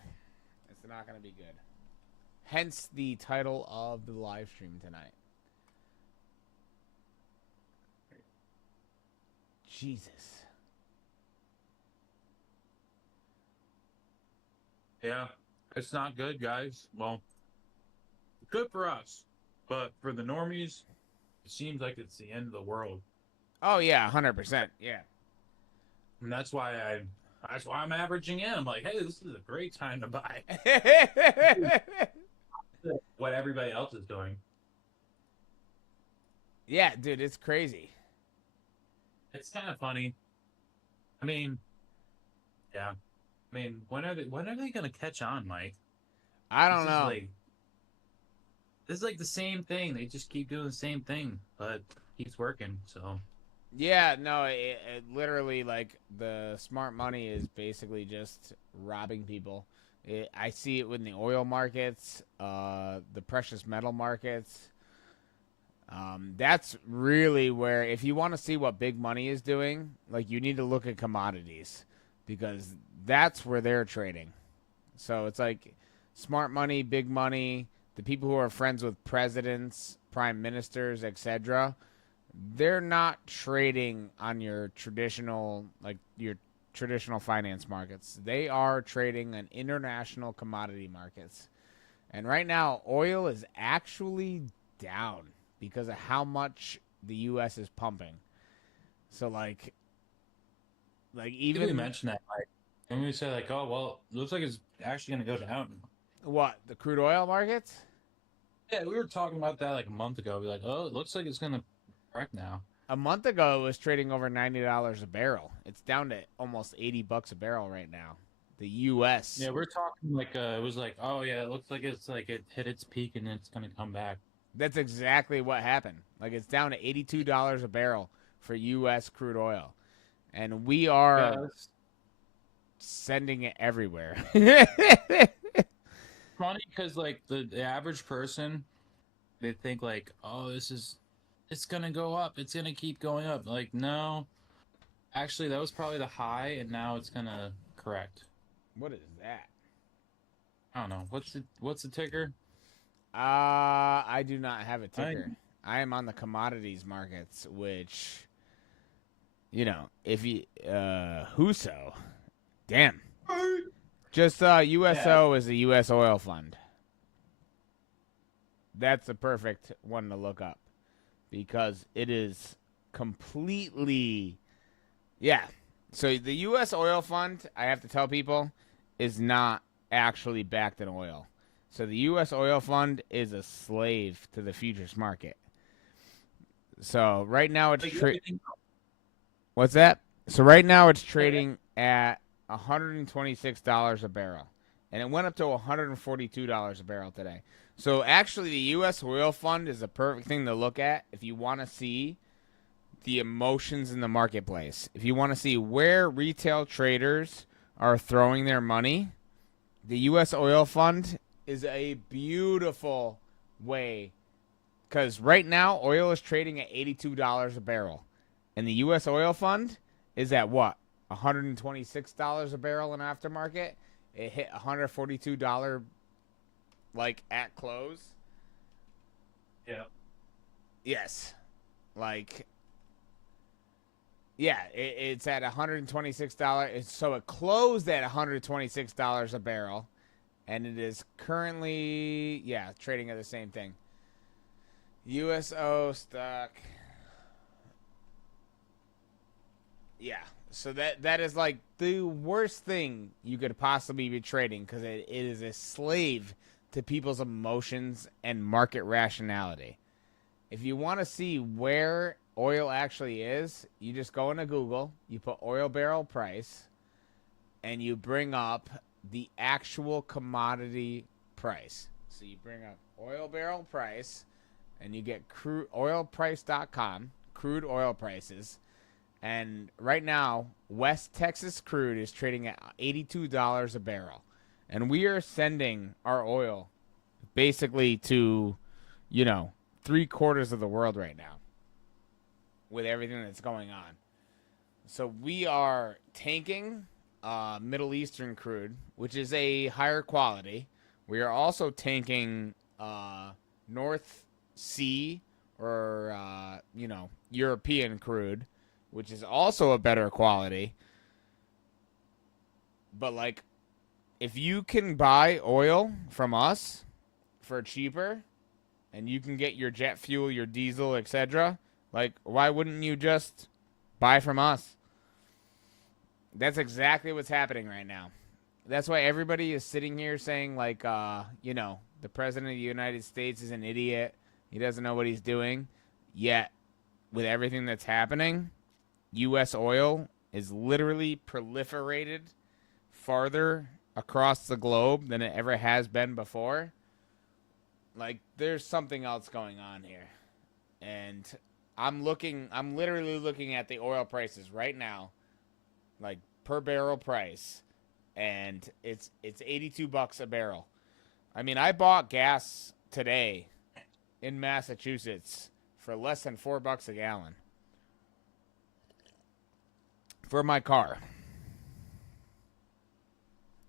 It's not gonna be good. Hence the title of the live stream tonight. Jesus. Yeah, it's not good, guys. Well, good for us, but for the normies, it seems like it's the end of the world. Oh yeah, 100%. Yeah. And that's why I'm averaging in. I'm like, hey, this is a great time to buy what everybody else is doing. Yeah, dude, it's crazy. It's kind of funny. I mean, yeah. I mean, when are they gonna catch on, Mike? I don't know. This is like the same thing. They just keep doing the same thing, but it keeps working. So Yeah, no, it literally, like, the smart money is basically just robbing people. I see it in the oil markets, the precious metal markets. That's really where, if you want to see what big money is doing, like, you need to look at commodities, because that's where they're trading. So it's like smart money, big money, the people who are friends with presidents, prime ministers, etc. They're not trading on your traditional finance markets. They are trading on international commodity markets. And right now, oil is actually down because of how much the U.S. is pumping. So even we mentioned that, Mike. And we say like, oh well, looks like it's actually gonna go down. what, the crude oil markets? Yeah, we were talking about that like a month ago. We're like, oh, it looks like it's gonna correct now. A month ago, it was trading over $90 a barrel. It's down to almost $80 a barrel right now. The U.S. Yeah, we're talking like it was like, oh yeah, it looks like it hit its peak and it's gonna come back. That's exactly what happened. Like, it's down to $82 a barrel for U.S. crude oil, and we are sending it everywhere. Funny because like the average person, they think like, oh, it's gonna go up, it's gonna keep going up. Like, no, actually, that was probably the high, and now it's gonna correct. What is that? I don't know. What's the ticker? I do not have a I ticker. I am on the commodities markets, which, if you Huso, damn, just USO is the U.S. oil fund. That's the perfect one to look up because it is completely, yeah. So the U.S. oil fund, I have to tell people, is not actually backed in oil. So the U.S. oil fund is a slave to the futures market. So right now it's like everything. what's that? So right now it's trading at $126 a barrel, and it went up to $142 a barrel today. So actually, the U.S. oil fund is a perfect thing to look at if you want to see the emotions in the marketplace. If you want to see where retail traders are throwing their money, the U.S. oil fund is a beautiful way because right now oil is trading at $82 a barrel, and the U.S. oil fund is at what, $126 a barrel in aftermarket. It hit $142 like at close. Yeah. Yes, like yeah, it's at $126. So it closed at $126 a barrel, and it is currently trading at the same thing. USO stock. Yeah. So that is like the worst thing you could possibly be trading because it is a slave to people's emotions and market rationality. If you want to see where oil actually is, you just go into Google, you put oil barrel price, and you bring up the actual commodity price. So you bring up oil barrel price, and you get oilprice.com, crude oil prices. And right now, West Texas crude is trading at $82 a barrel. And we are sending our oil basically to, 3/4 of the world right now with everything that's going on. So we are tanking Middle Eastern crude, which is a higher quality. We are also tanking North Sea or, European crude, which is also a better quality. But, like, if you can buy oil from us for cheaper and you can get your jet fuel, your diesel, etc., like, why wouldn't you just buy from us? That's exactly what's happening right now. That's why everybody is sitting here saying, like, the president of the United States is an idiot. He doesn't know what he's doing. Yet, with everything that's happening, U.S. oil is literally proliferated farther across the globe than it ever has been before. Like, there's something else going on here. And I'm literally looking at the oil prices right now, like per barrel price, and it's $82 a barrel. I mean, I bought gas today in Massachusetts for less than $4 a gallon for my car.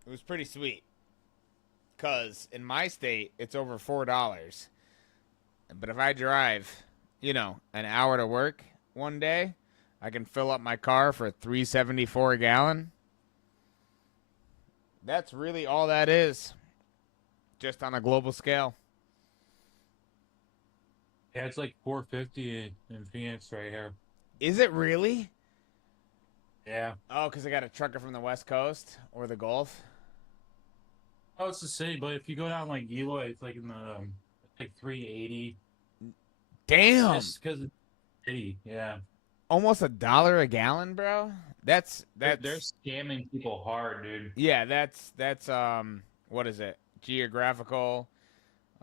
It was pretty sweet because in my state it's over $4. But if I drive, an hour to work one day, I can fill up my car for $3.74 a gallon. That's really all that is, just on a global scale. Yeah, it's like 450 in Phoenix right here. Is it really? Yeah. Oh, because I got a trucker from the West Coast or the Gulf. Oh, it's the same, but if you go down like Eloy, it's like in the like 380. Damn. Just because it's city, yeah. Almost $1 a gallon, bro. That's They're scamming people hard, dude. yeah. That's what is it? Geographical,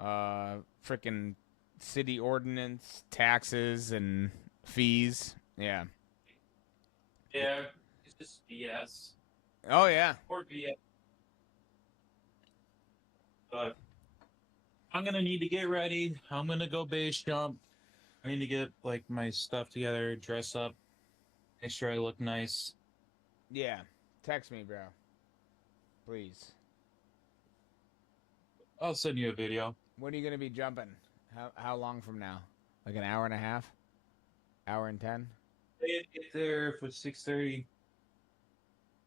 freaking city ordinance, taxes and fees. Yeah. Yeah, it's just BS. Oh yeah. Or BS. But I'm gonna need to get ready. I'm gonna go base jump. I need to get like my stuff together, dress up, make sure I look nice. Yeah. Text me, bro. Please. I'll send you a video. When are you gonna be jumping? How long from now? Like an hour and a half? Hour and 10? Get there for 6:30.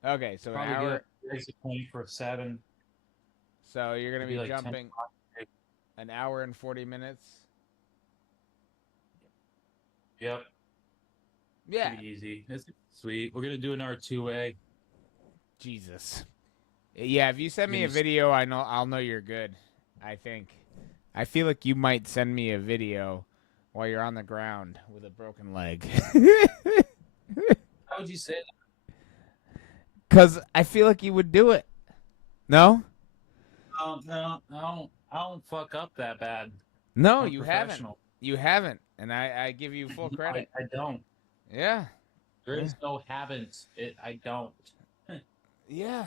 Okay, so an Probably hour. get exit point for 7. So you're gonna Maybe be like 10 jumping o'clock. an hour and 40 minutes. Yep. Yeah. Pretty easy. It's sweet. We're gonna do an R2A. Jesus. Yeah, if you send me a video, I'll know you're good. I think. I feel like you might send me a video while you're on the ground with a broken leg. How would you say that? Cuz I feel like you would do it. No? No, I don't fuck up that bad. No, I'm you haven't. professional. You haven't. And I give you full credit. I don't. Yeah. There is no haven't. I don't. Yeah.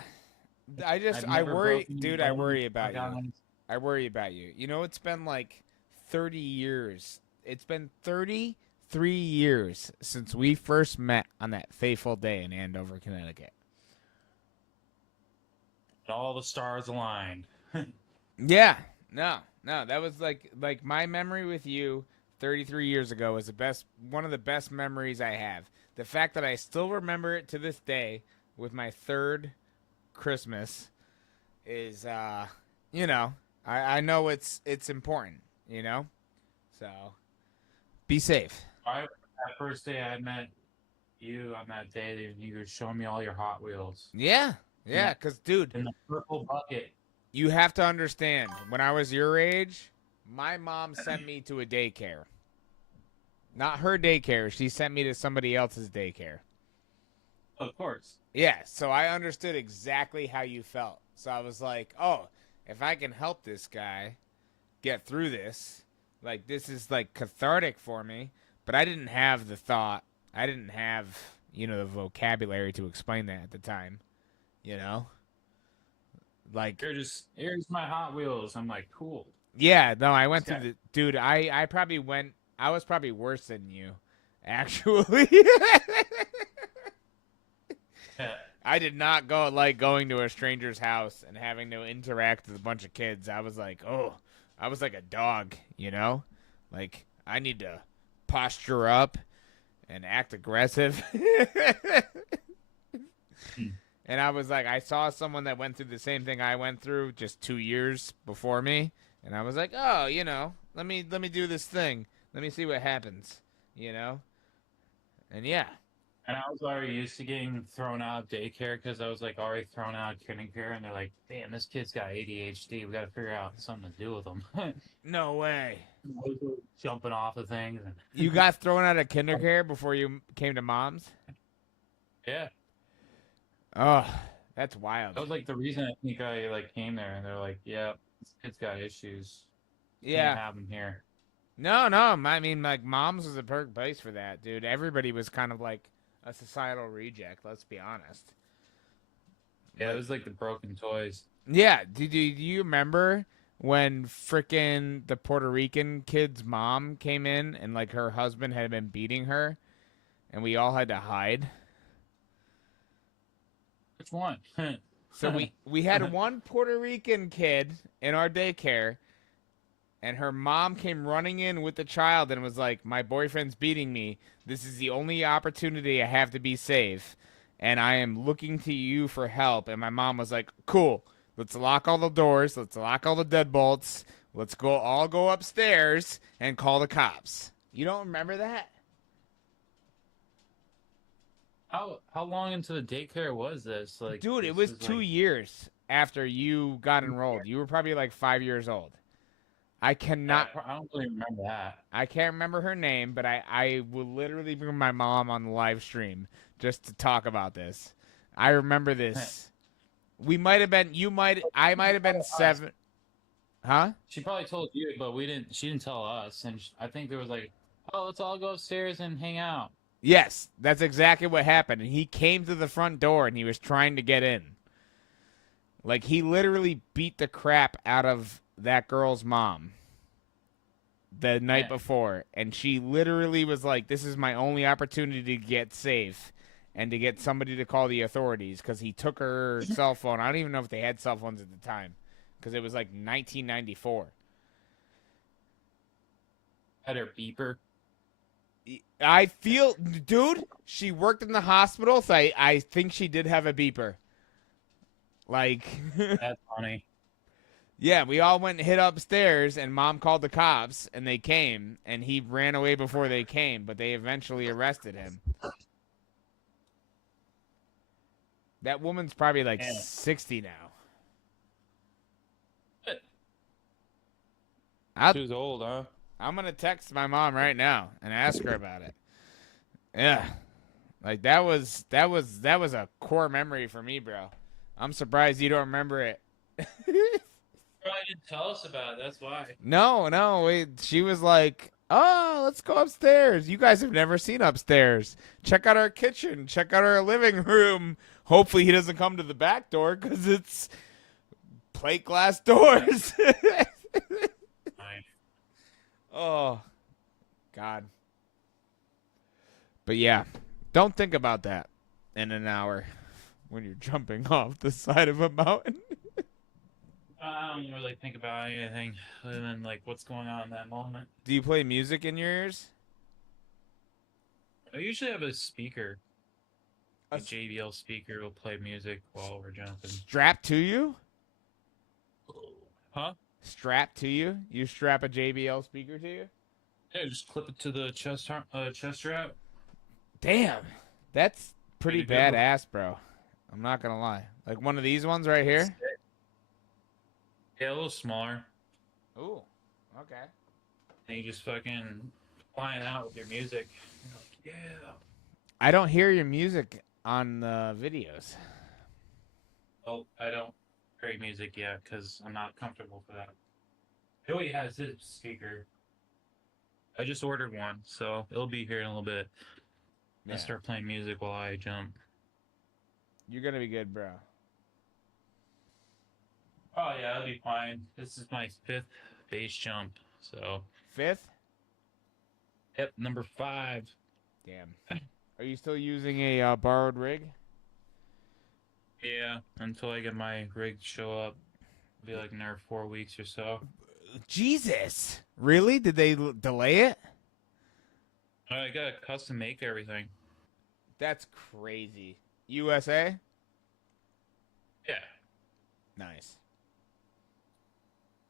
I I've never worry, broken dude, any I worry bones, about you. guys. I worry about you. You know, it's been like 30 years. It's been 33 years since we first met on that fateful day in Andover, Connecticut. All the stars aligned. Yeah. No. That was like my memory with you 33 years ago is one of the best memories I have. The fact that I still remember it to this day with my third Christmas is you know, I know it's important, you know? So be safe. That first day I met you on that day, you were showing me all your Hot Wheels. Yeah. Yeah, cuz dude, In the purple bucket. you have to understand, when I was your age, my mom sent me to a daycare. Not her daycare, she sent me to somebody else's daycare. Of course. Yeah, so I understood exactly how you felt. So I was like, oh, if I can help this guy get through this, like this is like cathartic for me. But I didn't have the thought. I didn't have, the vocabulary to explain that at the time. You know? Like, Here's my Hot Wheels. I'm like, cool. yeah, no, I went to the, dude, I was probably worse than you, actually. Yeah. I did not like going to a stranger's house and having to interact with a bunch of kids. I was like, I was like a dog, you know? Like, I need to posture up and act aggressive. And I was like, I saw someone that went through the same thing I went through just 2 years before me. And I was like, oh, let me do this thing. Let me see what happens, And yeah. And I was already used to getting thrown out of daycare because I was like already thrown out of kindergarten. And they're like, damn, this kid's got ADHD. We got to figure out something to do with him. No way. Jumping off of things. You got thrown out of kindergarten before you came to mom's? Yeah. Oh, that's wild. That was like the reason I think I came there. And they're like, yeah, this kid's got issues. Yeah. Can't have him here. No. I mean, like, mom's was a perfect place for that, dude. Everybody was kind of like a societal reject, let's be honest. Yeah, it was like the broken toys. Yeah, do you remember when frickin' the Puerto Rican kid's mom came in and, like, her husband had been beating her and we all had to hide? Which one? So we had one Puerto Rican kid in our daycare, and her mom came running in with the child and was like, my boyfriend's beating me. This is the only opportunity I have to be safe, and I am looking to you for help. And my mom was like, cool, let's lock all the doors. Let's lock all the deadbolts. Let's all go upstairs and call the cops. You don't remember that? How long into the daycare was this? Like, dude, it was 2 years after you got enrolled. You were probably like 5 years old. I cannot. I don't really remember that. I can't remember her name, but I will literally bring my mom on the live stream just to talk about this. I remember this. I might have been 7. Huh? She probably told you, but she didn't tell us. And I think there was like, oh, let's all go upstairs and hang out. Yes, that's exactly what happened. And he came to the front door and he was trying to get in. Like, he literally beat the crap out of that girl's mom the night before, and she literally was like, this is my only opportunity to get safe and to get somebody to call the authorities, because he took her cell phone. I don't even know if they had cell phones at the time, because it was like 1994. Had her beeper. I feel, dude, she worked in the hospital, so I think she did have a beeper. Like, That's funny. yeah, we all went and hid upstairs, and Mom called the cops, and they came, and he ran away before they came, but they eventually arrested him. That woman's probably like 60 now. She was old, huh? I'm gonna text my mom right now and ask her about it. Yeah, like that was a core memory for me, bro. I'm surprised you don't remember it. Probably didn't tell us about it. That's why. No, she was like, "Oh, let's go upstairs. You guys have never seen upstairs. Check out our kitchen. Check out our living room. Hopefully, he doesn't come to the back door because it's plate glass doors." Oh, God. But yeah, don't think about that in an hour when you're jumping off the side of a mountain. I don't really think about anything other than like what's going on in that moment. Do you play music in your ears? I usually have a speaker. A A JBL speaker will play music while we're jumping. Strapped to you? Huh? Strapped to you? You strap a JBL speaker to you? Yeah, just clip it to the chest strap. Damn. That's pretty Pretty good. badass, bro. I'm not going to lie. Like one of these ones right here? Yeah, a little smaller. Ooh. Okay. And you just fucking flying out with your music. You're like, yeah. I don't hear your music on the videos. Well, I don't create music yet because I'm not comfortable for that. Joey has his speaker. I just ordered one, so it'll be here in a little bit. Yeah. I'll start playing music while I jump. You're going to be good, bro. Oh yeah, I'll be fine. This is my 5th base jump, so. 5th? Yep, number 5. Damn. Are you still using a borrowed rig? Yeah, until I get my rig to show up. It'll be like another 4 weeks or so. Jesus. Really? Did they delay it? I gotta custom make everything. That's crazy. USA? Yeah. Nice.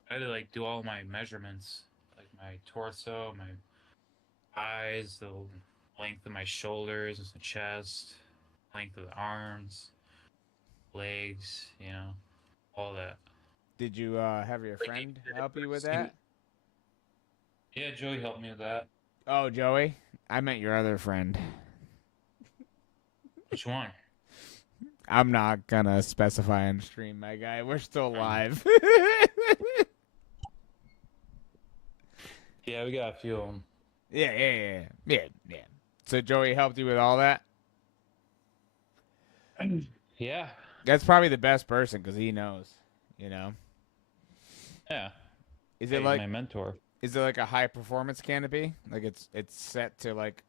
I had to like do all my measurements, like my torso, my eyes, the length of my shoulders, the chest, length of the arms, legs, all that. Did you have your friend help you with that? Yeah, Joey helped me with that. Oh, Joey? I meant your other friend. Which one? I'm not gonna specify on stream, my guy. We're still live. Yeah, we got a few of them. Yeah. So Joey helped you with all that? Yeah. That's probably the best person because he knows, Yeah. Is He's it like my mentor? Is it like a high performance canopy? Like it's set to like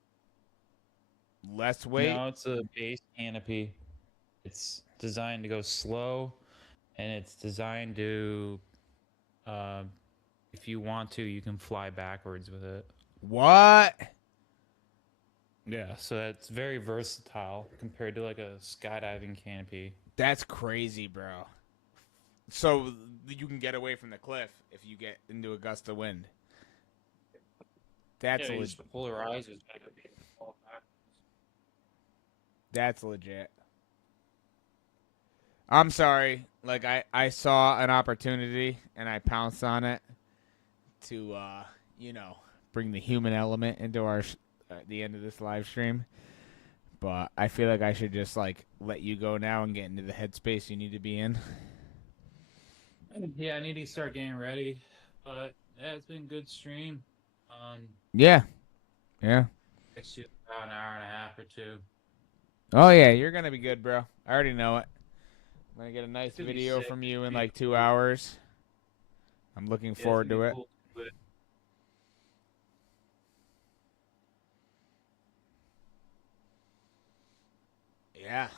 less weight? No, it's a base canopy. It's designed to go slow, and it's designed to, if you want to, you can fly backwards with it. What? Yeah, so it's very versatile compared to like a skydiving canopy. That's crazy, bro. So you can get away from the cliff if you get into a gust of wind. That's Yeah, you legit. just pull your eyes. It's like a fall back. That's legit. I'm sorry. Like I saw an opportunity and I pounced on it to bring the human element into our the end of this live stream. But I feel like I should just like let you go now and get into the headspace you need to be in. Yeah, I need to start getting ready. But yeah, it's been a good stream. Yeah. Takes you about an hour and a half or 2. Oh yeah, you're gonna be good, bro. I already know it. I'm gonna get a nice It's gonna be video sick. from you in Be like 2 cool. hours. I'm looking Yeah, it's forward gonna to be it. cool. Yeah.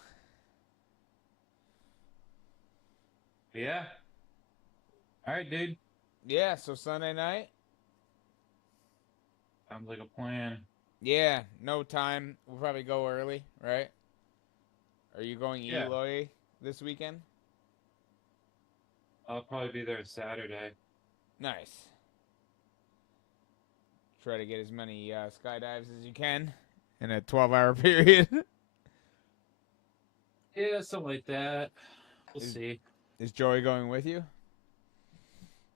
Yeah. All right, dude. Yeah, so Sunday night. Sounds like a plan. Yeah, no time. We'll probably go early, right? Are you going Yeah, Eloy this weekend? I'll probably be there Saturday. Nice. Try to get as many skydives as you can in a 12-hour period. Yeah, something like that. We'll is, see. is Joey going with you?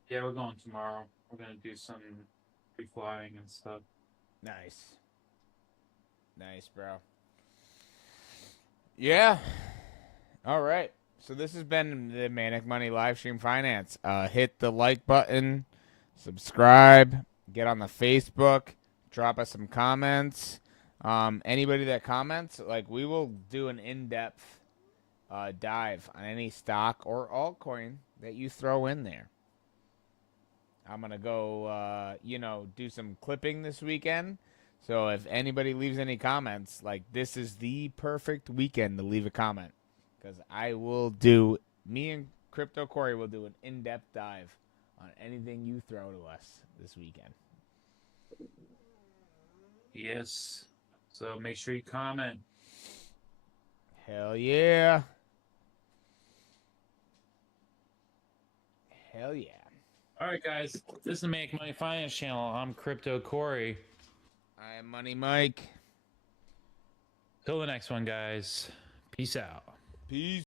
Yeah, we're going tomorrow. We're gonna do some free flying and stuff. Nice. Nice, bro. Yeah. All right. So this has been the Manic Money live stream finance. Hit the like button, subscribe, get on the Facebook, drop us some comments. Anybody that comments, like we will do an in-depth dive on any stock or altcoin that you throw in there. I'm gonna go, do some clipping this weekend. So if anybody leaves any comments, like this is the perfect weekend to leave a comment, because I will do. Me and Crypto Corey will do an in-depth dive on anything you throw to us this weekend. Yes. So make sure you comment. Hell yeah. Hell yeah. All right, guys. This is the Make Money Finance channel. I'm Crypto Corey. I am Money Mike. Till the next one, guys. Peace out. Peace.